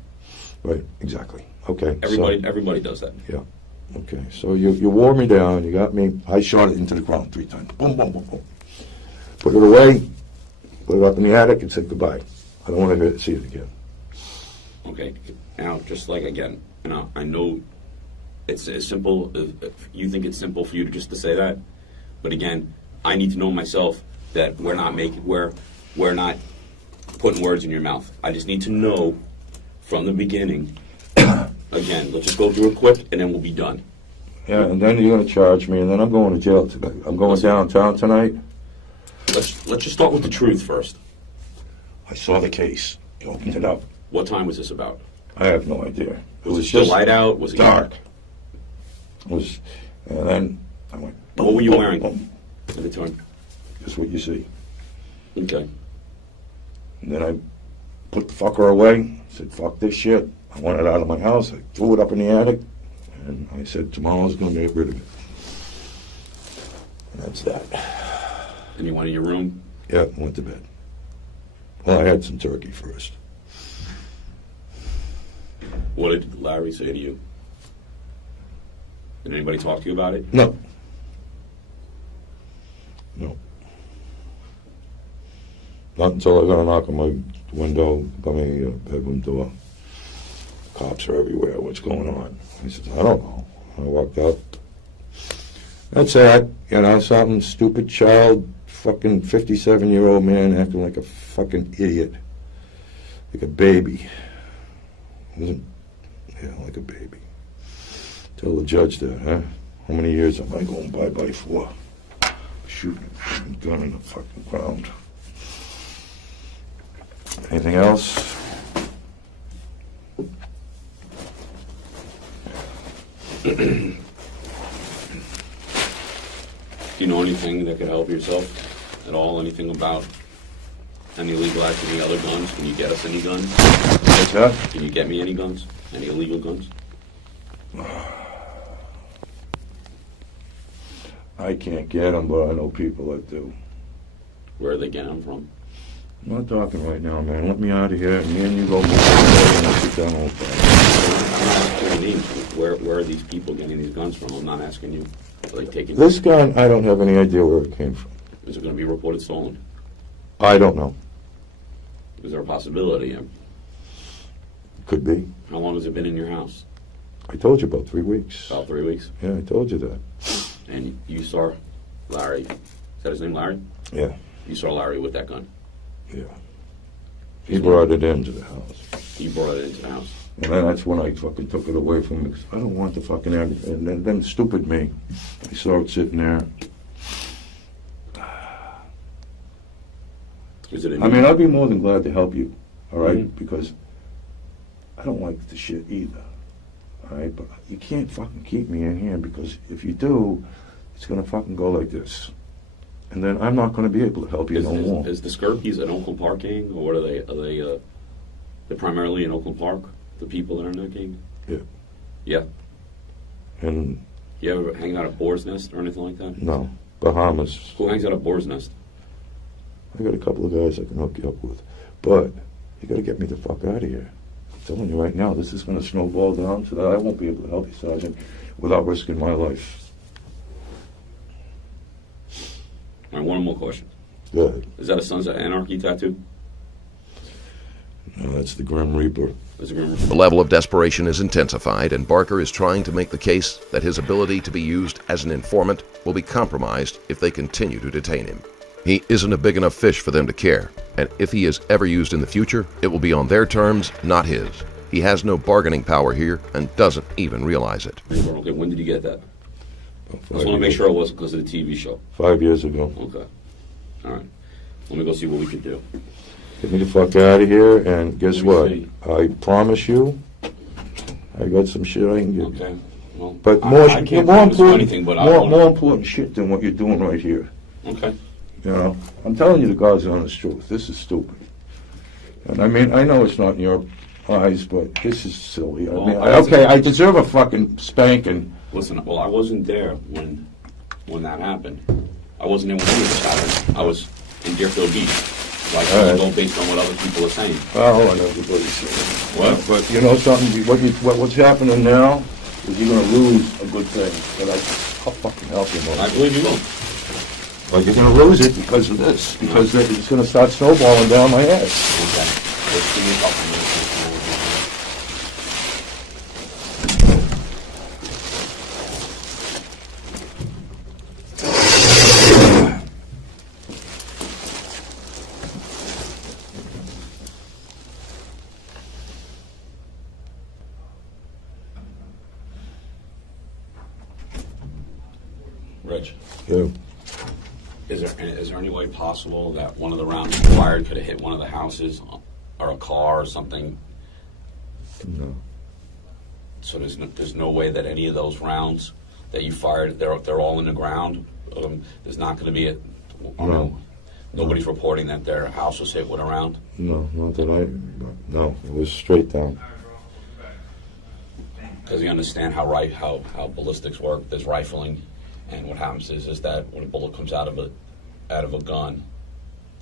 Right, exactly. Okay. Everybody does that. Yeah. Okay. So you wore me down. You got me. I shot it into the ground 3 times. Boom, boom, boom, boom. Put it away. Put it up in the attic and said goodbye. I don't want to see it again. Okay. Now, just like again, I know it's as simple. If you think it's simple for you to just to say that, but again, I need to know myself that we're not putting words in your mouth. I just need to know from the beginning. Again, let's just go through it quick, and then we'll be done. Yeah, and then you're going to charge me, and then I'm going to jail today. I'm going downtown tonight. Let's just start with the truth first. I saw the case. You opened it up. What time was this about? I have no idea. It Was it still light out? Was it dark. It was, and then I went. What were you boom, wearing? boom. At the time. Just what you see. Okay. And then I put the fucker away. Said, "Fuck this shit." I want it out of my house. I threw it up in the attic, and I said, "Tomorrow's going to get rid of it." And that's that. And you went in your room? Yeah, went to bed. Well, I had some turkey first. What did Larry say to you? Did anybody talk to you about it? No. No. Not until I got a knock on my window, bedroom door. Cops are everywhere. What's going on? I said, I don't know. I walked out. That's it. Something stupid child, fucking 57-year-old man acting like a fucking idiot. Like a baby. Wasn't, like a baby. Tell the judge that, huh? How many years am I going bye-bye for? Shooting a fucking gun in the fucking ground. Anything else? Do you know anything that could help yourself at all? Anything about any illegal activity, other guns? Can you get us any guns? What's that? Can you get me any guns? Any illegal guns? I can't get them, but I know people that do. Where are they getting them from? I'm not talking right now, man. Let me out of here, and me and you go move and I'll sit down and we'll talk. What do you mean? Where are these people getting these guns from? I'm not asking you. Are they taking? This gun, I don't have any idea where it came from. Is it going to be reported stolen? I don't know. Is there a possibility? Could be. How long has it been in your house? I told you about 3 weeks. About 3 weeks. Yeah, I told you that. And you saw Larry. Is that his name, Larry? Yeah, You saw Larry with that gun. yeah. He brought it into the house. He brought it into the house. And then that's when I fucking took it away from him, because I don't want the fucking... And then stupid me. I saw it sitting there. Is it? I mean, I'd be more than glad to help you, all right? Mhm. Because I don't like the shit either, all right? But you can't fucking keep me in here, because if you do, it's going to fucking go like this. and then I'm not going to be able to help you no more. Is the Skirpies an Oakland Park gang, or what are they? They're primarily in Oakland Park, the people that are in that gang? Yeah. Yeah. And You ever hang out at Boar's Nest or anything like that? no, Bahamas. Who hangs out at Boar's Nest? I got a couple of guys I can hook you up with, but you got to get me the fuck out of here. I'm telling you right now, this is going to snowball down so that I won't be able to help you, Sergeant, without risking my life. All right, one more question. Good. Is that a Sons of Anarchy tattoo? No, that's the Grim Reaper. Is it The level of desperation is intensified, and Barker is trying to make the case that his ability to be used as an informant will be compromised if they continue to detain him. He isn't a big enough fish for them to care, and if he is ever used in the future, it will be on their terms, not his. He has no bargaining power here and doesn't even realize it. Okay, when did you get that? I just want to make sure it wasn't because of the TV show. 5 years ago. Okay. All right. Let me go see what we can do. Get me the fuck out of here, and guess Let me what? I promise you, I got some shit I can give you. Okay. Well, But I can't promise you anything, but more important shit than what you're doing right here. Okay. You know, I'm telling you the God's honest truth. This is stupid. And I mean, I know it's not in your eyes, but this is silly. I deserve a fucking spanking. Listen, well, I wasn't there when that happened. I wasn't there when any of this happened. I was in Deerfield Beach. So I can only go based on what other people are saying. Oh, and everybody's saying. What? But you know something? What's happening now is you're going to lose a good thing. But I'll fucking help you, man. I believe you will. Well, you're going to lose it because of this. Because it's going to start snowballing down my head. Okay. Let's give me a couple minutes. Rich, Yeah. is there any way possible that one of the rounds fired could have hit one of the houses or a car or something? No. So there's no way that any of those rounds that you fired, they're all in the ground. There's not going to be No. Nobody's reporting that their house was hit with a round. No, not that no, it was straight down. Because you understand how ballistics work. There's rifling, and what happens is that when a bullet comes out of a gun,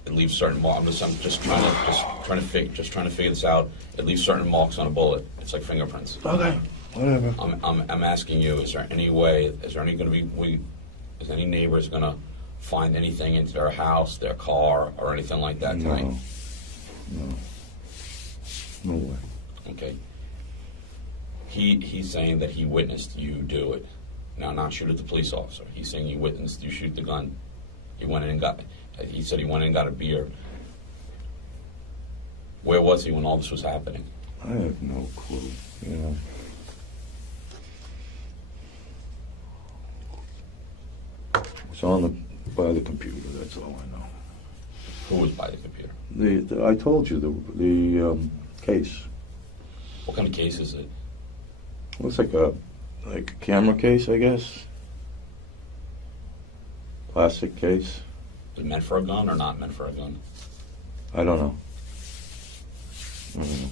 it leaves certain marks. I'm just trying to figure this out. It leaves certain marks on a bullet. It's like fingerprints. Okay. Whatever. I'm asking you: is there any way? Is any neighbors gonna find anything into their house, their car, or anything like that tonight? No way. Okay. He's saying that he witnessed you do it. Now, not shoot at the police officer. He's saying he witnessed you shoot the gun. He said he went in and got a beer. Where was he when all this was happening? I have no clue, you know. It's by the computer, that's all I know. Who was by the computer? I told you, the case. What kind of case is it? Looks like a camera case, I guess. Plastic case. Is it meant for a gun or not meant for a gun? I don't know.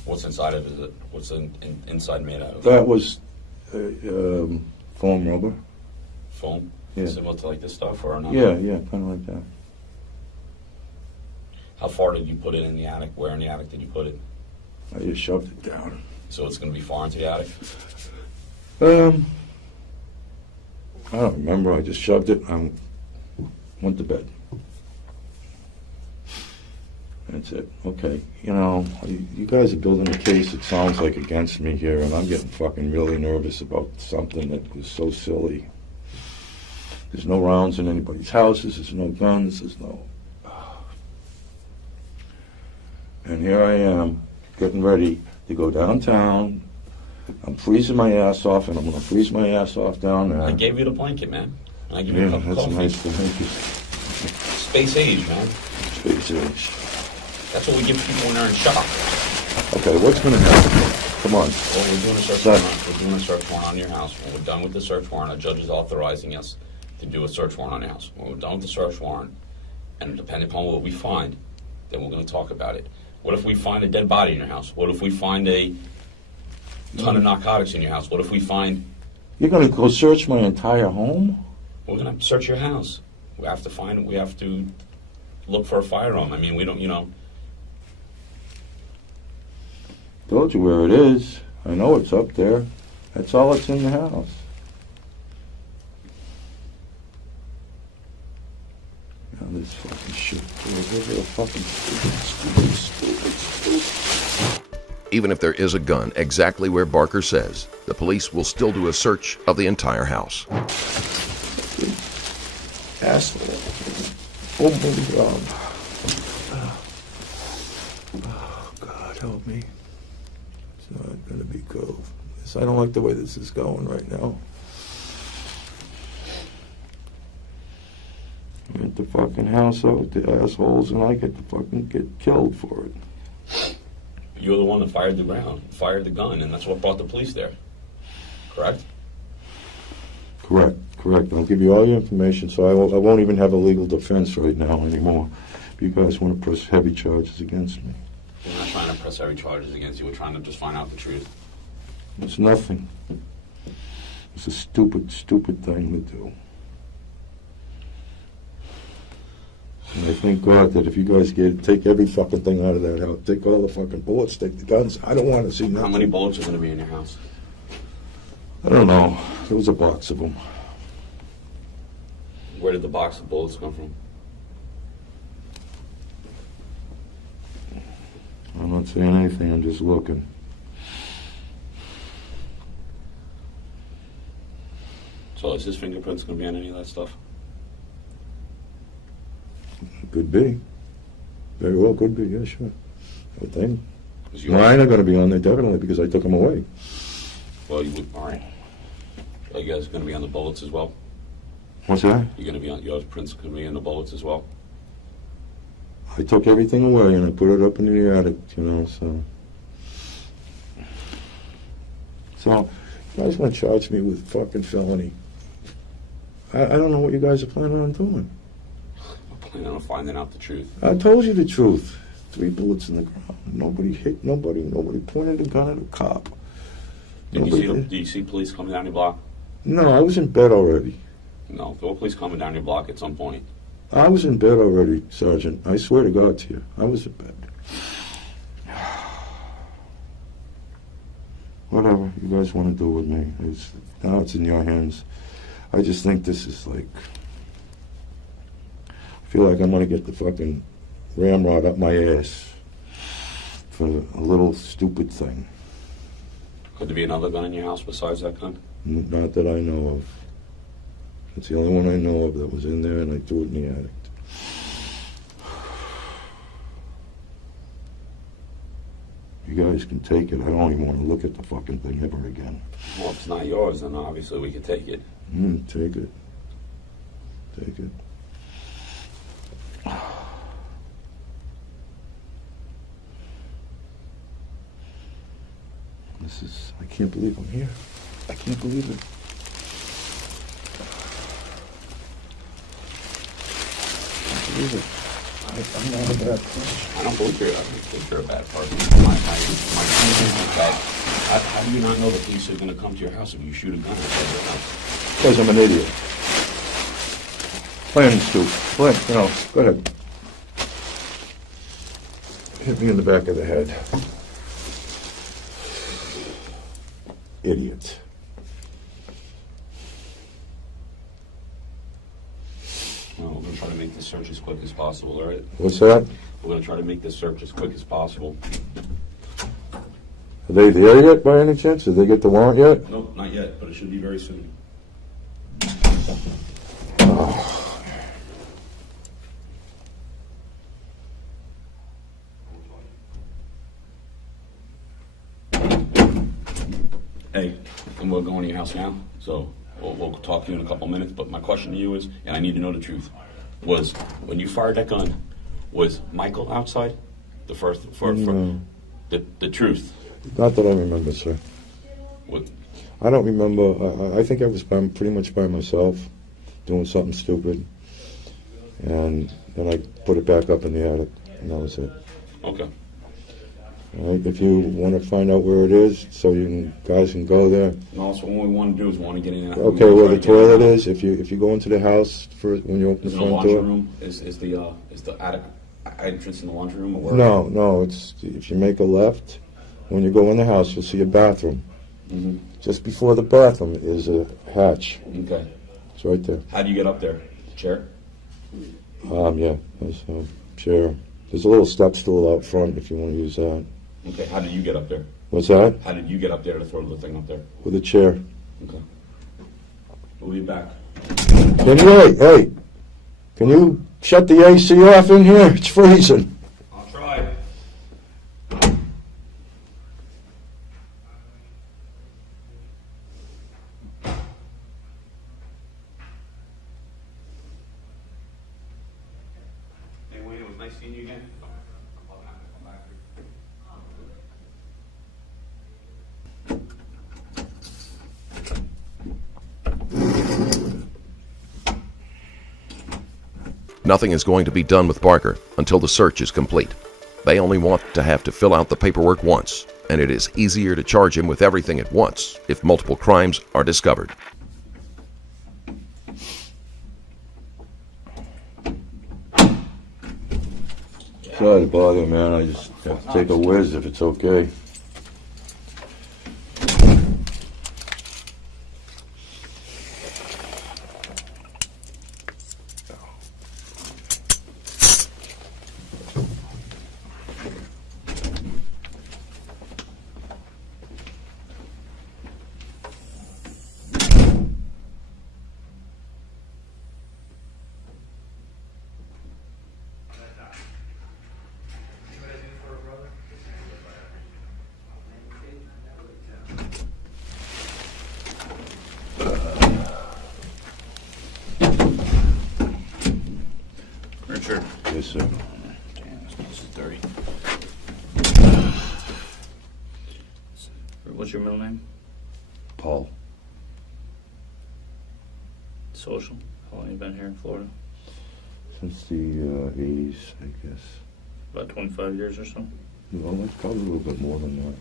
What's inside of it? What's inside made out of? That was foam rubber. Foam? Yeah. Similar to like this stuff or not? Yeah, kind of like that. How far did you put it in the attic? Where in the attic did you put it? I just shoved it down. So it's going to be far into the attic? I don't remember. I just shoved it and went to bed. That's it. Okay. You know, you guys are building a case, it sounds like, against me here, and I'm getting fucking really nervous about something that was so silly. There's no rounds in anybody's houses. There's no guns. There's no... And here I am, getting ready to go downtown. I'm freezing my ass off, and I'm going to freeze my ass off down there. I gave you the blanket, man. And I give you a cup of that's coffee. nice. Thank you. Space age, man. Space age. That's what we give people when they're in shock. Okay, what's going to happen? Come on. Well, we're doing a search warrant. We're doing a search warrant on your house. When we're done with the search warrant, a judge is authorizing us to do a search warrant on your house. When we're done with the search warrant, And depending upon what we find, then we're going to talk about it. What if we find a dead body in your house? What if we find a ton of narcotics in your house? What if we find... You're going to go search my entire home? We're going to search your house. We have to look for a firearm. I mean, we don't, you know... Told you where it is. I know it's up there. That's all that's in the house. Now this fucking shit. This is fucking stupid. Even if there is a gun exactly where Barker says, the police will still do a search of the entire house. Asshole. Oh my God. Oh God, help me. It's not gonna be cool. I don't like the way this is going right now. Get the fucking house out, the assholes, and I get to fucking get killed for it. You're the one that fired the gun, and that's what brought the police there. Correct? Correct. I'll give you all your information, so I won't even have a legal defense right now anymore. You guys want to press heavy charges against me. We're not trying to press heavy charges against you. We're trying to just find out the truth. It's nothing. It's a stupid thing to do. And I thank God that if you guys take every fucking thing out of that house, take all the fucking bullets, take the guns, I don't want to see nothing. How many bullets are going to be in your house? I don't know. There was a box of them. Where did the box of bullets come from? I'm not saying anything, I'm just looking. So is his fingerprints going to be on any of that stuff? Could be. Very well could be, yeah, sure. I would think. Is yours- Mine are going to be on there definitely because I took them away. Well, you would, all right. Are you guys going to be on the bullets as well? What's that? You're going to be on, your prints going to be in the bullets as well? I took everything away and I put it up in the attic, you know, so. So, you guys want to charge me with fucking felony? I don't know what you guys are planning on doing. I'm planning on finding out the truth. I told you the truth. 3 bullets in the ground. Nobody hit nobody. Nobody pointed a gun at a cop. Did you see police coming down your block? No, I was in bed already. No, there were police coming down your block at some point. I was in bed already, Sergeant. I swear to God to you. I was in bed. Whatever you guys want to do with me. Now it's in your hands. I just think this is like... I feel like I'm going to get the fucking ramrod up my ass for a little stupid thing. Could there be another gun in your house besides that gun? Not that I know of. It's the only one I know of that was in there, and I threw it in the attic. You guys can take it. I don't even want to look at the fucking thing ever again. Well, if it's not yours, then obviously we could take it. Take it. Take it. This is... I can't believe I'm here. I can't believe it. I can't believe it. I'm not a bad person. I don't believe you're a bad person. My point is that how do you not know the police are going to come to your house if you shoot a gun outside your house? Because I'm an idiot. Plain and stupid. Plain, you know, go ahead. Hit me in the back of the head. Idiot. Well, we're going to try to make this search as quick as possible, all right? What's that? We're going to try to make this search as quick as possible. Are they there yet, by any chance? Did they get the warrant yet? Nope, not yet, but it should be very soon. Hey, and we're going to your house now, so we'll talk to you in a couple minutes, but my question to you is, and I need to know the truth, was when you fired that gun, was Michael outside? The first, No. the truth. Not that I remember, sir. What, I don't remember. I think I was pretty much by myself, doing something stupid. and then I put it back up in the attic, and that was it. Okay. All right, if you want to find out where it is, so guys can go there. And also, what we want to do is we want to get in. Okay, where the toilet is. If you go into the house when you open Is the it a front laundry door. room? Is the attic entrance in the laundry room? Or where? No. It's if you make a left, when you go in the house, you'll see a bathroom. Mm-hmm. Just before the bathroom is a hatch. Okay. It's right there. How do you get up there? Chair? Yeah, there's a chair. There's a little step stool out front if you want to use that. Okay. How did you get up there? What's that? How did you get up there to throw the thing up there? With a chair. Okay. We'll be back. Hey, can you shut the AC off in here? It's freezing. I'll try. Hey, Wayne, it was nice seeing you again. Nothing is going to be done with Barker until the search is complete. They only want to have to fill out the paperwork once, and it is easier to charge him with everything at once if multiple crimes are discovered. Sorry to bother, man. I just have to take a whiz if it's okay. Richard. Yes, sir. Damn, this is dirty. What's your middle name? Paul. Social. How long have you been here in Florida? Since the 80s, I guess. About 25 years or so? Well, that's probably a little bit more than that.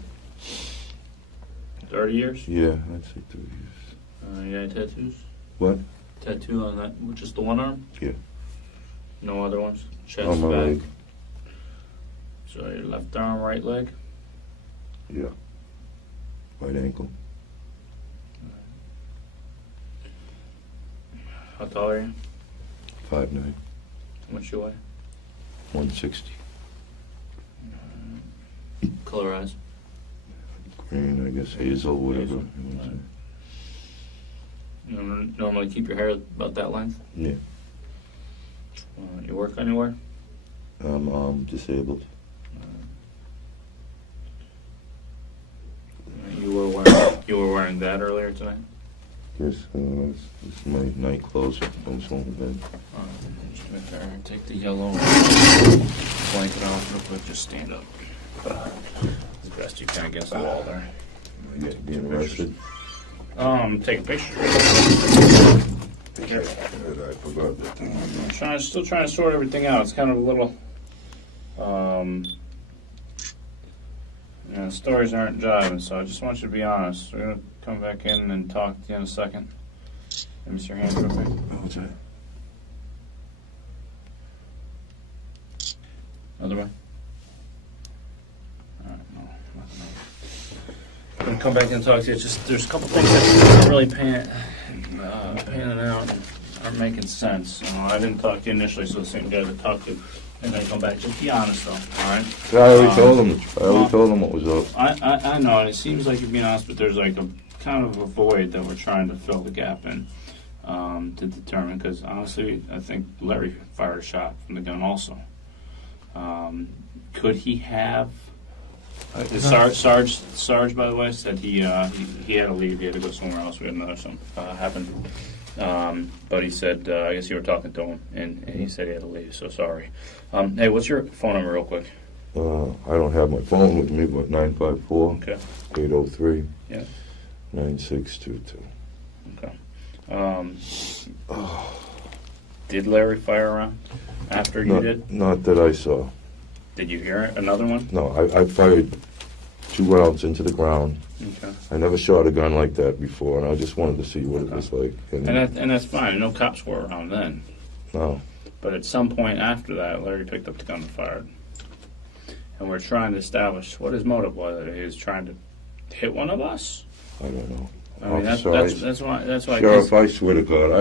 30 years? Yeah, I'd say 30 years. You got any tattoos? What? Tattoo on that? Just the one arm? Yeah. No other ones? Chest, On my back? leg. So your left arm, right leg? Yeah. Right ankle. How tall are you? 5'9". How much you weigh? 160. Color eyes? Green, I guess hazel, whatever. Hazel. you want to say. You normally keep your hair about that length? Yeah. You work anywhere? I'm disabled. You were wearing that earlier tonight? Yes, this is my night clothes. I'm going to bed. Just right there. Take the yellow blanket off real quick. Just stand up as best you can against the wall there. I get being arrested. Take a picture. I forgot that. I'm still trying to sort everything out. It's kind of a little, stories aren't jiving, so I just want you to be honest. We're going to come back in and talk to you in a second. Let me see your hand real quick. What's that? Other way. All right, no, nothing else. I'm going to come back in and talk to you. Just there's a couple things that aren't really panning out and aren't making sense. I didn't talk to you initially, so the same guy to talk to. And then come back. Just be honest, though. All right. I already told him. I already told him what was up. I know, and it seems like you're being honest, but there's like a kind of a void that we're trying to fill the gap in to determine. Because honestly, I think Larry fired a shot from the gun. Also, could he have? Sarge, by the way, said he had to leave. He had to go somewhere else. We had another something happen. But he said, I guess you were talking to him, and he said he had to leave. So sorry. Hey, what's your phone number, real quick? I don't have my phone with me, but 954 Okay. 803 Yeah. 9622. Okay. Did Larry fire around after you did? Not that I saw. Did you hear another one? No, I fired 2 rounds into the ground. Okay. I never shot a gun like that before, and I just wanted to see what it was like. And that's fine. No cops were around then. No. But at some point after that, Larry picked up the gun and fired. And we're trying to establish what his motive was. He was trying to hit one of us. I don't know. I mean, that's why. Sheriff, I swear to God,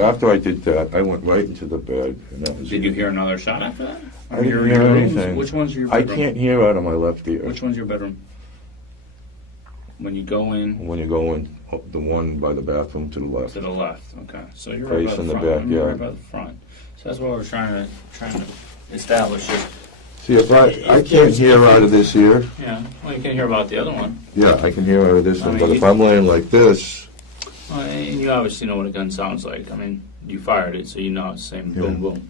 after I did that, I went right into the bed. And that was Did you hear another shot after that? I didn't hear anything. Which one's your I bedroom? can't hear out of my left ear. Which one's your bedroom? When you go in? When you go in, the one by the bathroom to the left. To the left, okay. So you're right by Facing the the front. back, You're yeah. right by the front. So that's what we're trying to establish here. See, if I can't hear out of this ear. Yeah, well, you can hear about the other one. Yeah, I can hear out of this I one, mean, but if I'm laying like this, Well, and you obviously know what a gun sounds like. I mean, you fired it, so you know it's the same Yeah. boom, boom.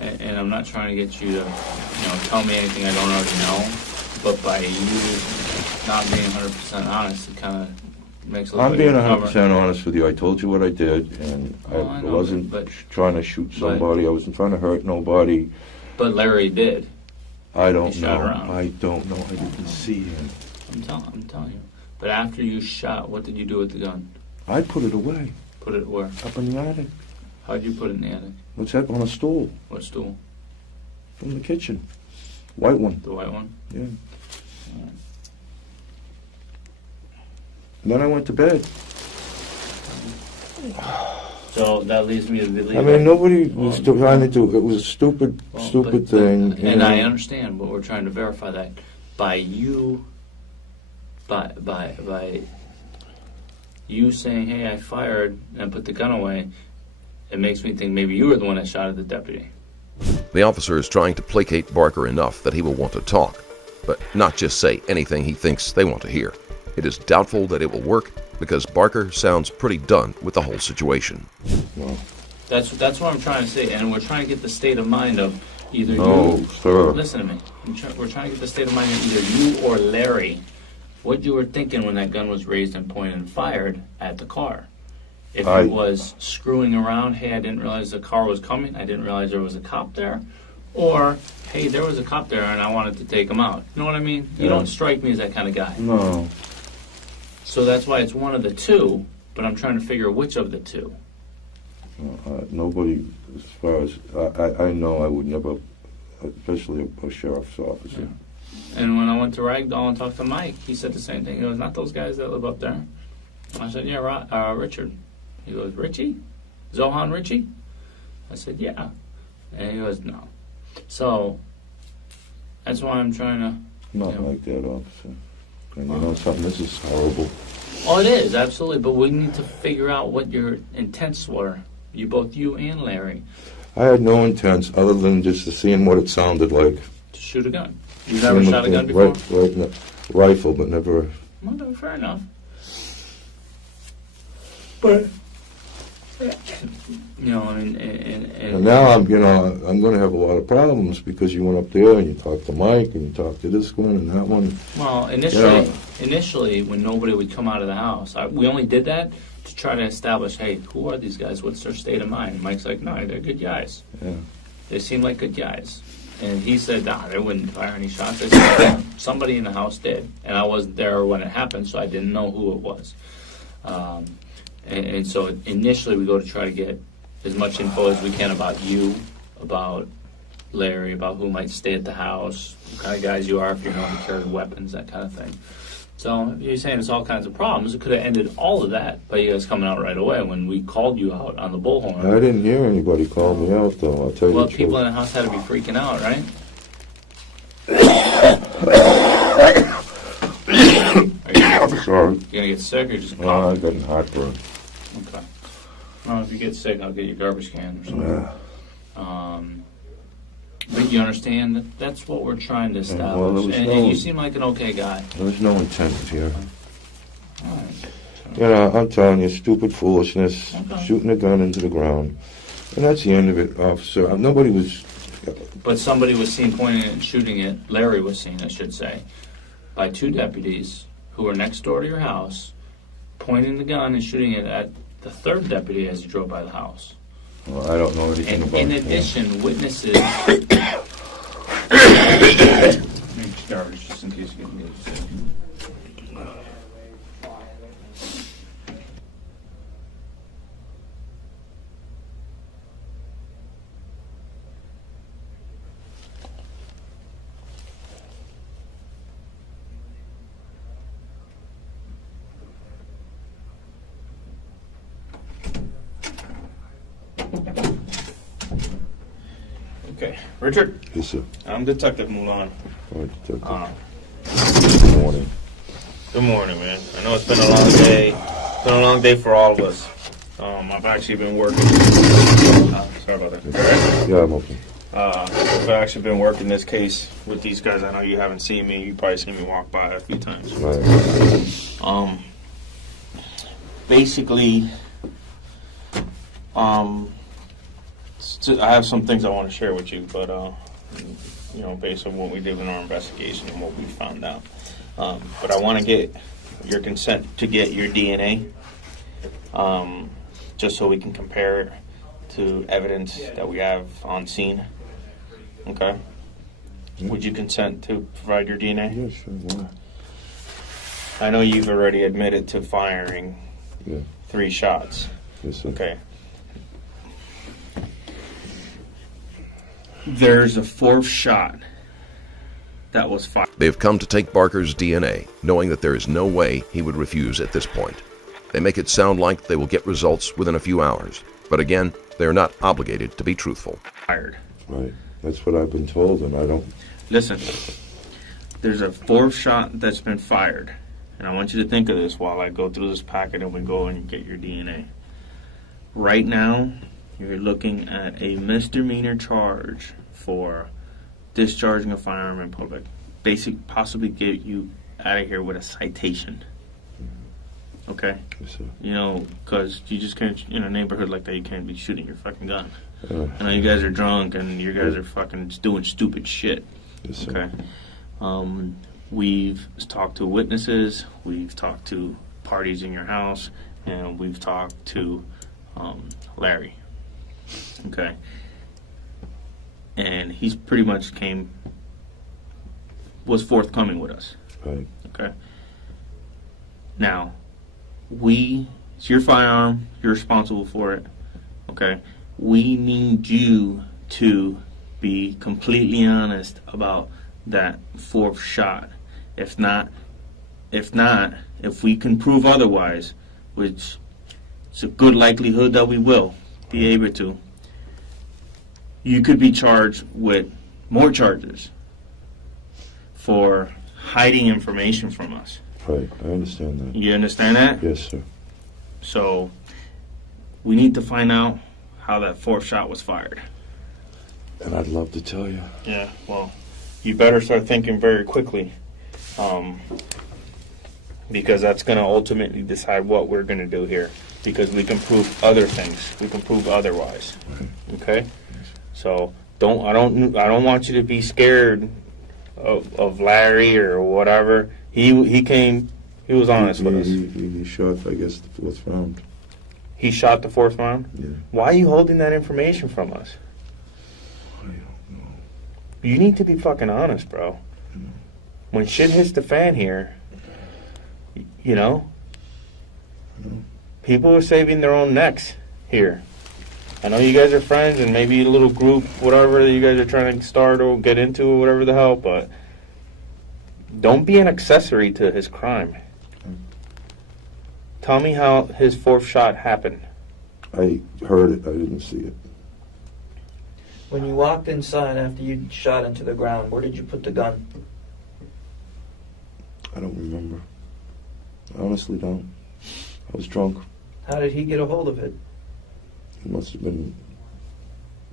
And I'm not trying to get you to, tell me anything I don't already know. But by you not being 100% honest, it kind of makes it look I'm like being you're 100% honest with you. I told you what I did, and Well, I I know, wasn't but- trying to shoot somebody. I wasn't trying to hurt nobody. But Larry did. I don't He shot know. around. I don't know. I didn't see him. I'm telling you. But after you shot, what did you do with the gun? I put it away Put it where? up in the attic. How'd you put it in the attic? What's that on a stool What stool? from the kitchen? White one. The white one? Yeah. And then I went to bed. So that leads me to believe. I mean, nobody was Well, trying to do. It was a stupid thing. you And know. I understand, but we're trying to verify that by you, by you saying, "Hey, I fired," and put the gun away. It makes me think maybe you were the one that shot at the deputy. The officer is trying to placate Barker enough that he will want to talk, but not just say anything he thinks they want to hear. It is doubtful that it will work because Barker sounds pretty done with the whole situation. No, That's what I'm trying to say, and we're trying to get the state of mind of either no, you. sir. Listen to me. We're trying to get the state of mind of either you or Larry, what you were thinking when that gun was raised and pointed and fired at the car. If it was screwing around, hey, I didn't realize the car was coming, I didn't realize there was a cop there, or hey, there was a cop there and I wanted to take him out. You know what I mean? You Yeah. don't strike me as that kind of guy. No. So that's why it's one of the two, but I'm trying to figure which of the two. Nobody, as far as I know, I would never, especially a sheriff's officer. And when I went to Ragdoll and talked to Mike, he said the same thing. He goes, not those guys that live up there. I said, yeah, Richard. He goes, Richie? Zohan Richie? I said, yeah. And he goes, no. So, that's why I'm trying to... Not like that, officer. And you know something, this is horrible. Oh, it is, absolutely. But we need to figure out what your intents were. Both you and Larry. I had no intents other than just seeing what it sounded like. To shoot a gun. You've never shot a gun before? Right in the rifle, but never. Well, no, fair enough. But, I mean, And now I'm going to have a lot of problems because you went up there and you talked to Mike and you talked to this one and that one. Well, initially, when nobody would come out of the house, we only did that to try to establish, hey, who are these guys? What's their state of mind? And Mike's like, no, they're good guys. Yeah. They seem like good guys. And he said, nah, they wouldn't fire any shots. I said, somebody in the house did. And I wasn't there when it happened, so I didn't know who it was. And so initially we go to try to get as much info as we can about you, about Larry, about who might stay at the house, what kind of guys you are, if you're known to carry weapons, that kind of thing. So you're saying it's all kinds of problems. It could have ended all of that by you guys coming out right away when we called you out on the bullhorn. I didn't hear anybody call me out, though. I'll tell you Well, the truth. people in the house had to be freaking out, right? I'm sorry. You gonna get sick or just I cough? got heartburn. Okay. Well, if you get sick, I'll get you a garbage can or something. Yeah. But you understand that that's what we're trying to establish. well, there was and you seem like an okay guy. There was no intent here. All right. You know, I'm telling you, stupid foolishness, Okay. shooting a gun into the ground. And that's the end of it, officer. Nobody was... But somebody was seen pointing it and shooting it. Larry was seen, I should say, by two deputies who were next door to your house, pointing the gun and shooting it at the third deputy as he drove by the house. Well, I don't know anything about In it. addition, witnesses. Just in case you get me. Okay, Richard. Yes, sir. I'm Detective Mulan. All right, Detective. Good Good morning. morning, man. I know it's been a long day. It's been a long day for all of us. I've actually been working. Sorry about that. You all right? Yeah, I'm okay. I've actually been working this case with these guys. I know you haven't seen me. You probably seen me walk by a few times. Right. Basically, I have some things I want to share with you, but based on what we did in our investigation and what we found out. But I want to get your consent to get your DNA, just so we can compare it to evidence that we have on scene. Okay? Would you consent to provide your DNA? Yeah, sure. Why? I know you've already admitted to firing 3 shots. Yes, sir. Okay. There's a 4th shot that was fired. They've come to take Barker's DNA, knowing that there is no way he would refuse at this point. They make it sound like they will get results within a few hours, but again, they are not obligated to be truthful. Fired. Right. That's what I've been told, and I don't... Listen, there's a 4th shot that's been fired, and I want you to think of this while I go through this packet and we go and get your DNA. Right now, you're looking at a misdemeanor charge for discharging a firearm in public. Possibly get you out of here with a citation. Okay? Yes, sir. You know, because you just can't, in a neighborhood like that, you can't be shooting your fucking gun. I know you Yes, guys are drunk and you guys are fucking doing stupid shit. sir. Okay? We've talked to witnesses, we've talked to parties in your house, and we've talked to Larry. Okay? And he's pretty much was forthcoming with us. Right. Okay? Now, it's your firearm, you're responsible for it. Okay? We need you to be completely honest about that 4th shot. If we can prove otherwise, which it's a good likelihood that we will be able to, you could be charged with more charges for hiding information from us. Right. I understand that. You understand that? Yes, sir. So we need to find out how that 4th shot was fired. And I'd love to tell you. Yeah, well, you better start thinking very quickly, because that's going to ultimately decide what we're going to do here. Because we can prove other things. We can prove otherwise. Okay? So I don't want you to be scared of Larry or whatever. He was honest with us. He shot, I guess, the 4th round. He shot the 4th round? Yeah. Why are you holding that information from us? I don't know. You need to be fucking honest, bro. When shit hits the fan here, you know, people are saving their own necks here. I know you guys are friends and maybe a little group, whatever you guys are trying to start or get into or whatever the hell, but don't be an accessory to his crime. Tell me how his 4th shot happened. I heard it. I didn't see it. When you walked inside after you shot into the ground, where did you put the gun? I don't remember. I honestly don't. I was drunk. How did he get a hold of it? It must have been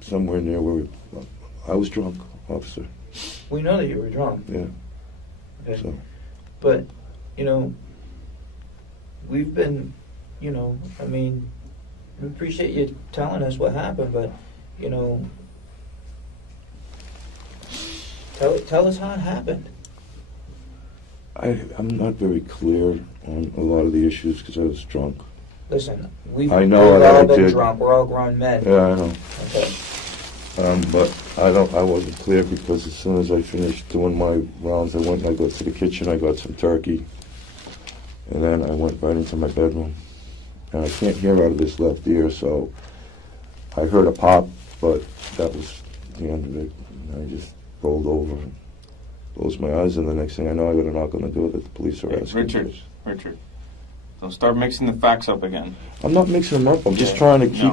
somewhere near where I was drunk, officer. We know that you were drunk. Yeah. Okay. So But, we've been, I mean, we appreciate you telling us what happened, but, tell us how it happened. I'm not very clear on a lot of the issues because I was drunk. Listen, I know we've that all I been did. drunk. We're all grown men. Yeah, I know. Okay. But I wasn't clear because as soon as I finished doing my rounds, I went and I got to the kitchen, I got some turkey, and then I went right into my bedroom. And I can't hear out of this left ear, so I heard a pop, but that was the end of it. And I just rolled over and closed my eyes, and the next thing I know, I got a knock on the door that the police are asking. Richard, don't start mixing the facts up again. I'm not mixing them up. I'm just Yeah, trying to keep,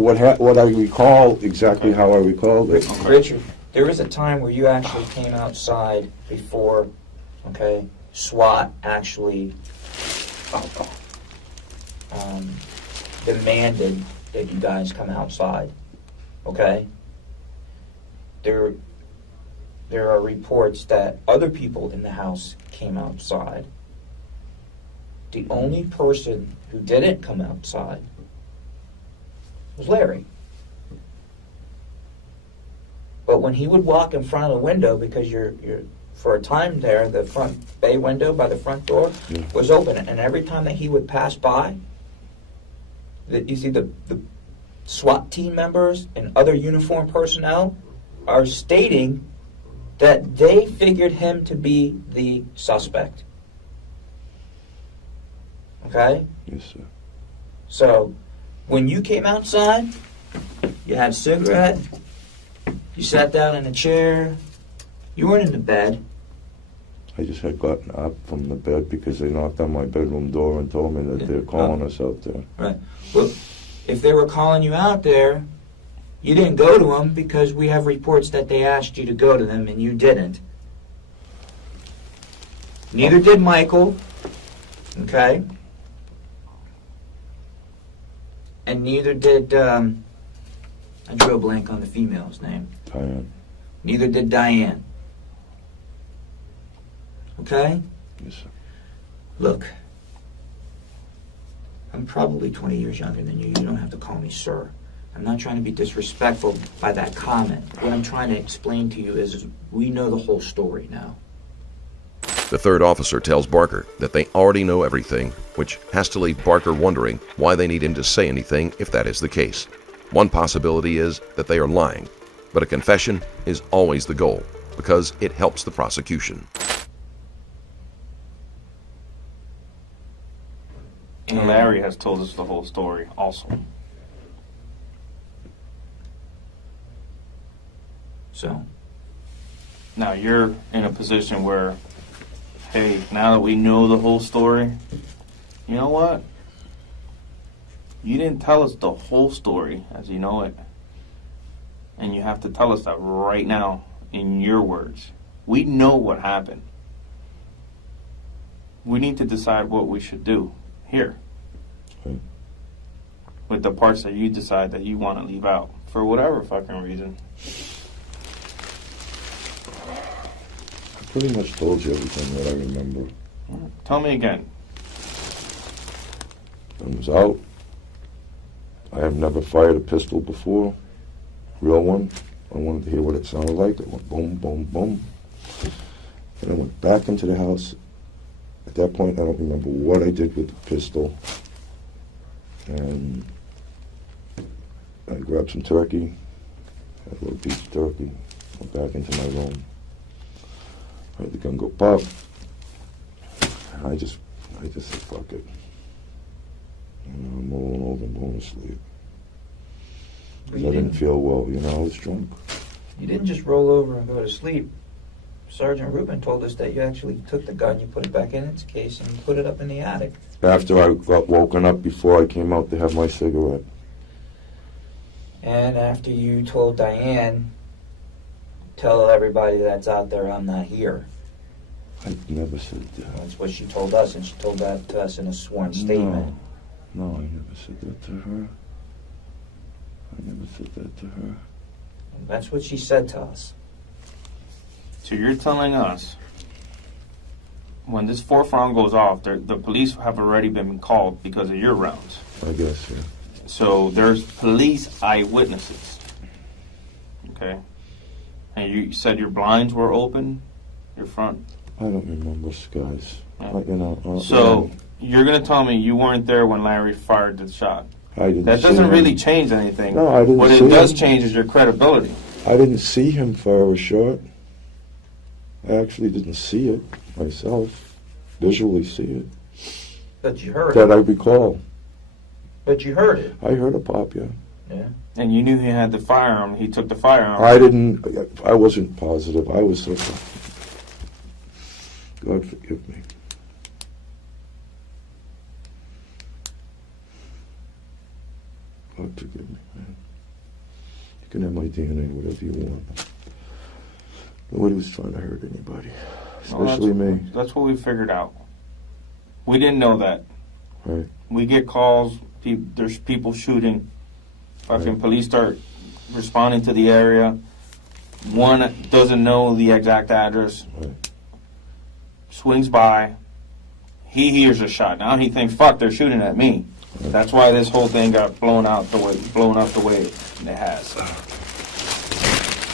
what I recall, exactly how I recalled it. Richard, there was a time where you actually came outside before, okay, SWAT actually demanded that you guys come outside, okay? There are reports that other people in the house came outside. The only person who didn't come outside was Larry. But when he would walk in front of the window, because you're for a time there, the front bay window by the front door was open, and every time that he would pass by, you see the SWAT team members and other uniformed personnel are stating that they figured him to be the suspect. Okay? Yes, sir. So, when you came outside, you had a cigarette, you sat down in a chair, you weren't in the bed. I just had gotten up from the bed because they knocked on my bedroom door and told me that they're calling us out there. Right. Well, if they were calling you out there, you didn't go to them because we have reports that they asked you to go to them and you didn't. Neither did Michael. Okay? And neither did, I drew a blank on the female's name. Diane. Neither did Diane. Okay? Yes, sir. Look, I'm probably 20 years younger than you. You don't have to call me sir. I'm not trying to be disrespectful by that comment. What I'm trying to explain to you is we know the whole story now. The third officer tells Barker that they already know everything, which has to leave Barker wondering why they need him to say anything if that is the case. One possibility is that they are lying, but a confession is always the goal because it helps the prosecution. And Larry has told us the whole story also. So, Now you're in a position where, hey, now that we know the whole story, you know what? You didn't tell us the whole story as you know it. And you have to tell us that right now in your words. We know what happened. We need to decide what we should do here. Okay. With the parts that you decide that you want to leave out for whatever fucking reason. I pretty much told you everything that I remember. Tell me again. I was out. I have never fired a pistol before. Real one. I wanted to hear what it sounded like. It went boom, boom, boom. And I went back into the house. At that point, I don't remember what I did with the pistol. And I grabbed some turkey, had a little piece of turkey, went back into my room. I heard the gun go pop. And I just said, fuck it. And I'm rolling over and going to sleep. Because I didn't feel well, I was drunk. you didn't just roll over and go to sleep. Sergeant Rubin told us that you actually took the gun, you put it back in its case, and you put it up in the attic. After I got woken up, before I came out to have my cigarette. And after you told Diane, tell everybody that's out there I'm not here. I never said that. That's what she told us, and she told that to us in a sworn statement. No, I never said that to her. I never said that to her. That's what she said to us. So you're telling us when this fourth round goes off, the police have already been called because of your rounds. I guess, yeah. So there's police eyewitnesses. Okay? And you said your blinds were open, your front. I don't remember, guys. Yeah. So you're gonna tell me you weren't there when Larry fired the shot. I didn't. That see doesn't him. really change anything. No, I didn't What see it does him. change is your credibility. I didn't see him fire a shot. I actually didn't see it myself. Visually see it. But you heard That it. I recall. But you heard it. I heard a pop, yeah. Yeah. And you knew he had the firearm. He took the firearm. I wasn't positive. I was so. God forgive me. God forgive me, man. You can have my DNA, whatever you want. Nobody was trying to hurt anybody, especially me. That's what we figured out. We didn't know that. Right. We get calls. There's people shooting. Fucking Right. police start responding to the area. One doesn't know the exact address. Right. Swings by. He hears a shot. Now he thinks, "Fuck, they're shooting at me." Right. That's why this whole thing got blown up the way it has.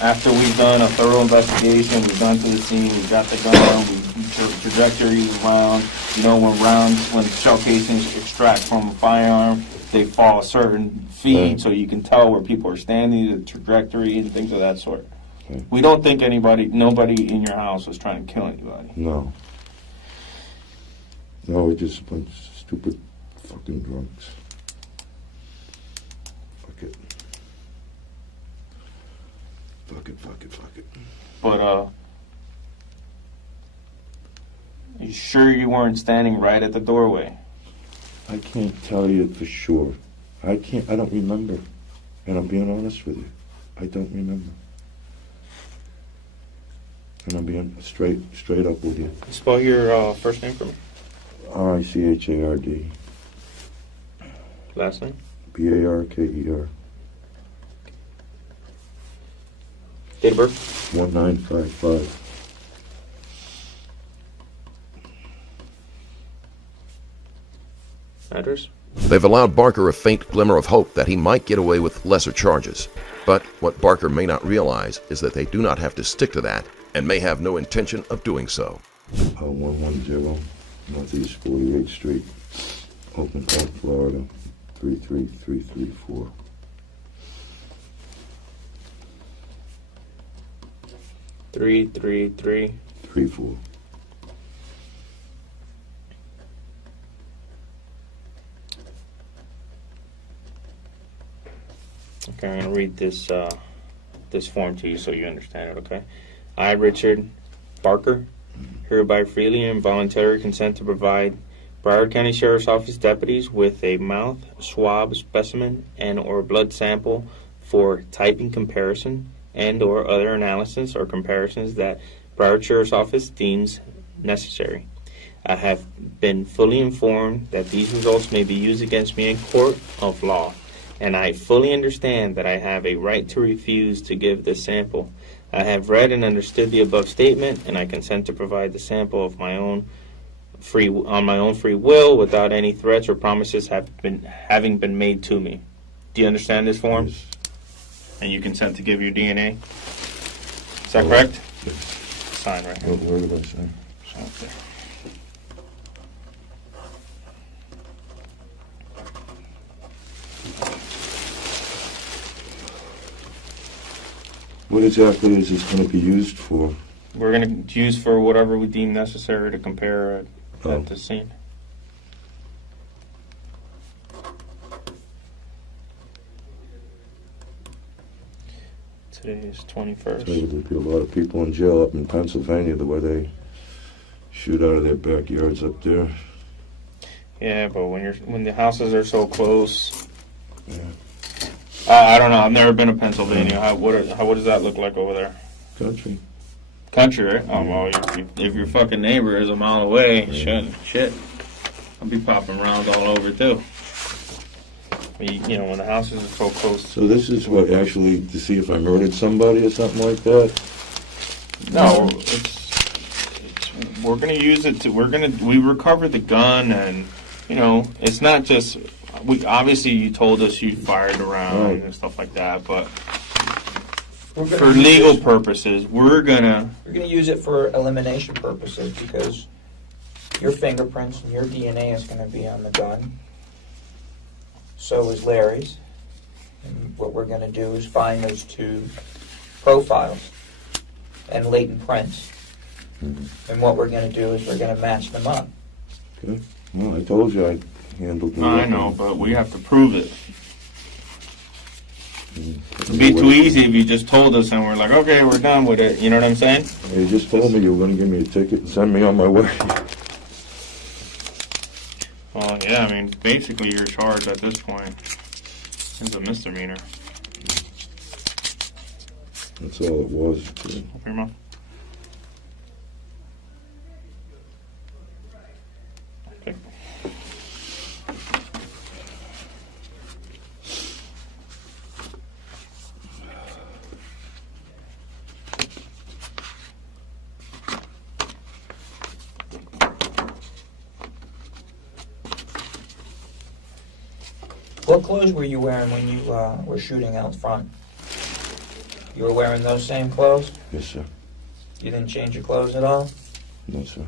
After we've done a thorough investigation, we've gone to the scene, we've got the gun, we trajectories around. You know, when shell casings extract from a firearm, they fall a certain feet, Right. so you can tell where people are standing, the trajectory, and things of that sort. Right. We don't think nobody in your house was trying to kill anybody. No. No, we're just a bunch of stupid fucking drunks. Fuck it. Fuck it. But, you sure you weren't standing right at the doorway? I can't tell you for sure. I don't remember. And I'm being honest with you. I don't remember. And I'm being straight up with you. Spell your first name for me. Richard. Last name. Barker. Date of birth. 1955. Address. They've allowed Barker a faint glimmer of hope that he might get away with lesser charges. But what Barker may not realize is that they do not have to stick to that and may have no intention of doing so. 110 Northeast 48th Street, Oakland Park, Florida, 33334. Three. 34. Okay, I'm gonna read this form to you so you understand it. Okay. I, Richard Barker, hereby freely and voluntarily consent to provide Broward County Sheriff's Office deputies with a mouth swab specimen and or blood sample for typing comparison and or other analysis or comparisons that Broward Sheriff's Office deems necessary. I have been fully informed that these results may be used against me in court of law, and I fully understand that I have a right to refuse to give this sample. I have read and understood the above statement, and I consent to provide the sample of my own free will without any threats or promises having been made to me. Do you understand this form? Yes. And you consent to give your DNA? Is that correct? Yes. Sign right here. What word did I say? Okay. What exactly is this going to be used for? We're going to use for whatever we deem necessary to compare at the scene. Today is 21st. Tell you, there'd be a lot of people in jail up in Pennsylvania the way they shoot out of their backyards up there. Yeah, but when the houses are so close, Yeah. I don't know. I've never been to Pennsylvania. What does that look like over there? Country. Country, right? Oh well, if your fucking neighbor is a mile away, shit, I'll be popping rounds all over too. When the houses are so close. So this is what, actually, to see if I murdered somebody or something like that? No, we're gonna use it to. We recovered the gun, and it's not just. Obviously you told us you fired around Right. and stuff like that, but for legal purposes, we're gonna use it for elimination purposes because your fingerprints and your DNA is going to be on the gun. So is Larry's. And what we're going to do is find those two profiles and latent prints. And what we're going to do is we're going to match them up. Okay. Well, I told you I handled the I know, but we have to prove it. It'd be too easy if you just told us and we're like, okay, we're done with it. You know what I'm saying? You just told me you were going to give me a ticket and send me on my way. Well, yeah, I mean, basically you're charged at this point. It's a misdemeanor. That's all it was. Open your mouth. Okay. What clothes were you wearing when you were shooting out front? You were wearing those same clothes? Yes, sir. You didn't change your clothes at all? No, sir.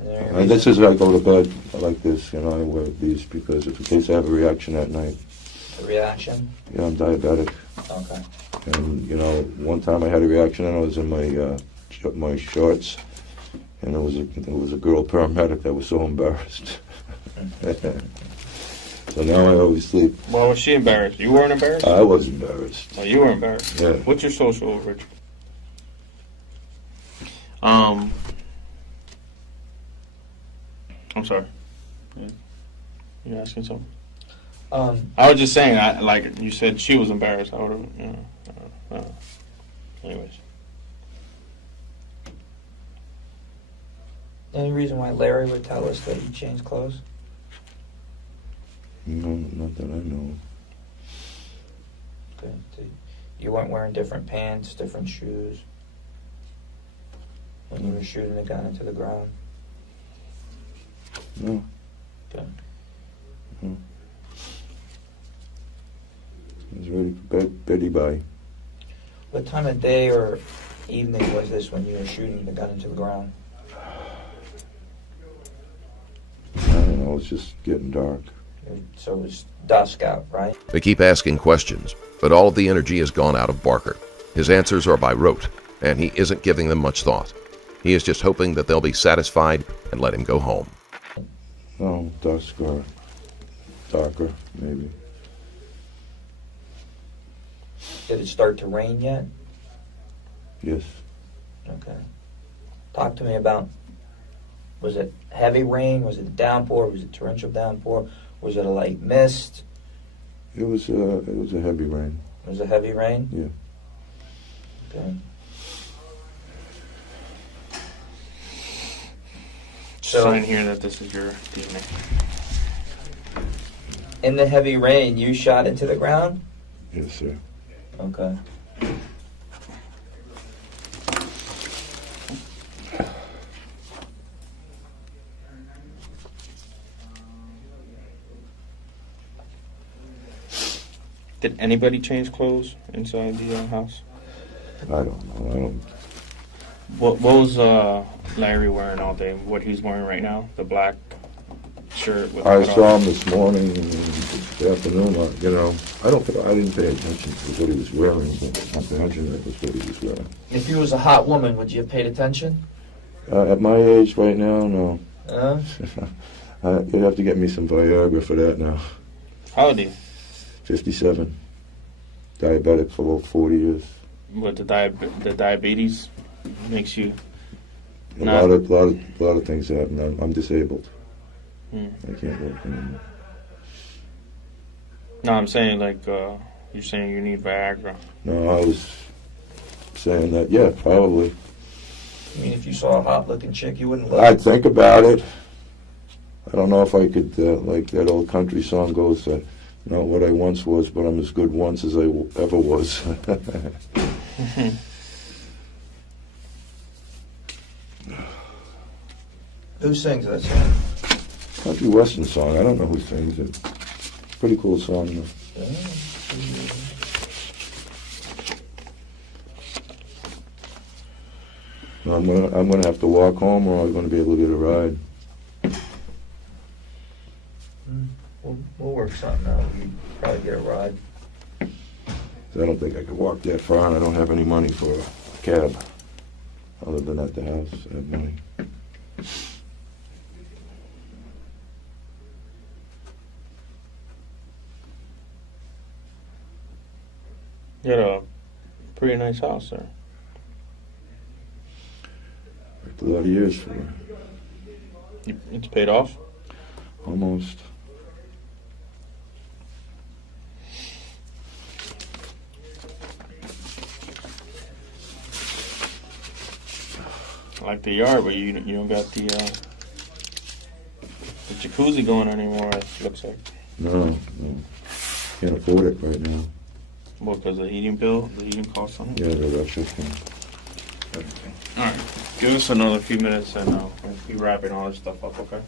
Is there any And this reason- is I go to bed like this, I wear these because if in case I have a reaction at night. the reaction? Yeah, I'm diabetic. Okay. And, one time I had a reaction and I was in my shorts and it was a girl paramedic that was so embarrassed. So now I always sleep. Why was she embarrassed? You weren't embarrassed? I was embarrassed. Oh, you were embarrassed. Yeah. What's your social, Rich? I'm sorry. You asking something? I was just saying, like you said, she was embarrassed. I would have, anyways. Any reason why Larry would tell us that he changed clothes? No, not that I know. Okay. You weren't wearing different pants, different shoes when you were shooting the gun into the ground? No. Okay. I was ready for Betty Bye. What time of day or evening was this when you were shooting the gun into the ground? I don't know, it's just getting dark. So it was dusk out, right? They keep asking questions, but all of the energy has gone out of Barker. His answers are by rote, and he isn't giving them much thought. He is just hoping that they'll be satisfied and let him go home. No, dusk or darker, maybe. Did it start to rain yet? Yes. Okay. Talk to me about, was it heavy rain? Was it a downpour? Was it torrential downpour? Was it a light mist? It was a heavy rain. It was a heavy rain? Yeah. Okay. Sign here that this is your DNA. In the heavy rain, you shot into the ground? Yes, sir. Okay. Did anybody change clothes inside the house? I don't know. What was Larry wearing all day? What he's wearing right now? The black shirt with. I the saw him this morning and this afternoon. I didn't pay attention to what he was wearing, but I imagine that was what he was wearing. If you was a hot woman, would you have paid attention? At my age right now, no. You'd have to get me some Viagra for that now. How old are you? 57. Diabetic for about 40 years. What the diabetes makes you. A lot of things happen. I'm disabled. Hmm. I can't work anymore. No, I'm saying like you're saying you need Viagra. No, I was saying that, yeah, probably. I mean, if you saw a hot-looking chick, you wouldn't look. I'd think about it. I don't know if I could, like that old country song goes, not what I once was, but I'm as good once as I ever was. Who sings that song? Country western song. I don't know who sings it. Pretty cool song, though. I'm gonna have to walk home, or I'm gonna be able to get a ride. work something out. You'd probably get a ride. I don't think I could walk that far, and I don't have any money for a cab. Other than at the house, I have money. You got a pretty nice house there. Worked a lot of years for it. It's paid off? Almost. I like the yard, but you don't got the jacuzzi going anymore, it looks like. No. Can't afford it right now. Well, because the heating bill, the heating costs something? Yeah, the electrician. Alright, give us another few minutes and we'll be wrapping all this stuff up, okay?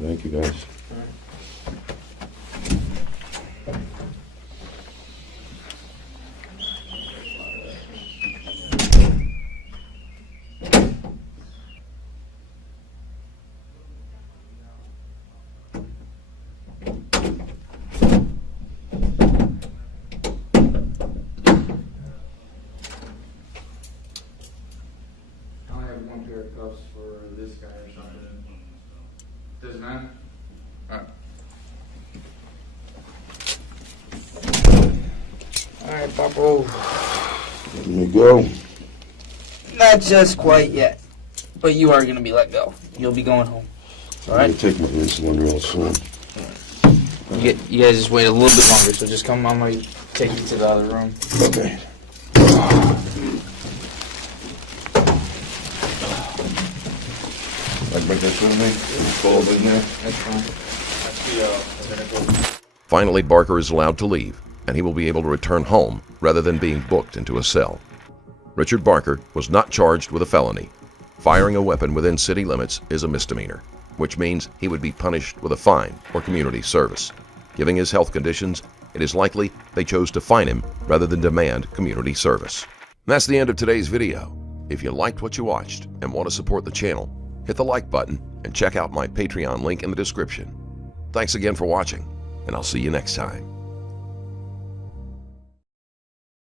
Thank you, guys. Cuffs for this guy or something. Doesn't matter? Alright, Papo. Let me go. Not just quite yet, but you are going to be let go. You'll be going home. All I'm right? gonna take my insulin real soon. You guys just wait a little bit longer, so just come on, my take you to the other room. Okay. Like bring this with me? Fold in there? That's fine. Finally, Barker is allowed to leave, and he will be able to return home rather than being booked into a cell. Richard Barker was not charged with a felony. Firing a weapon within city limits is a misdemeanor, which means he would be punished with a fine or community service. Given his health conditions, it is likely they chose to fine him rather than demand community service. And that's the end of today's video. If you liked what you watched and want to support the channel, hit the like button and check out my Patreon link in the description. Thanks again for watching, and I'll see you next time.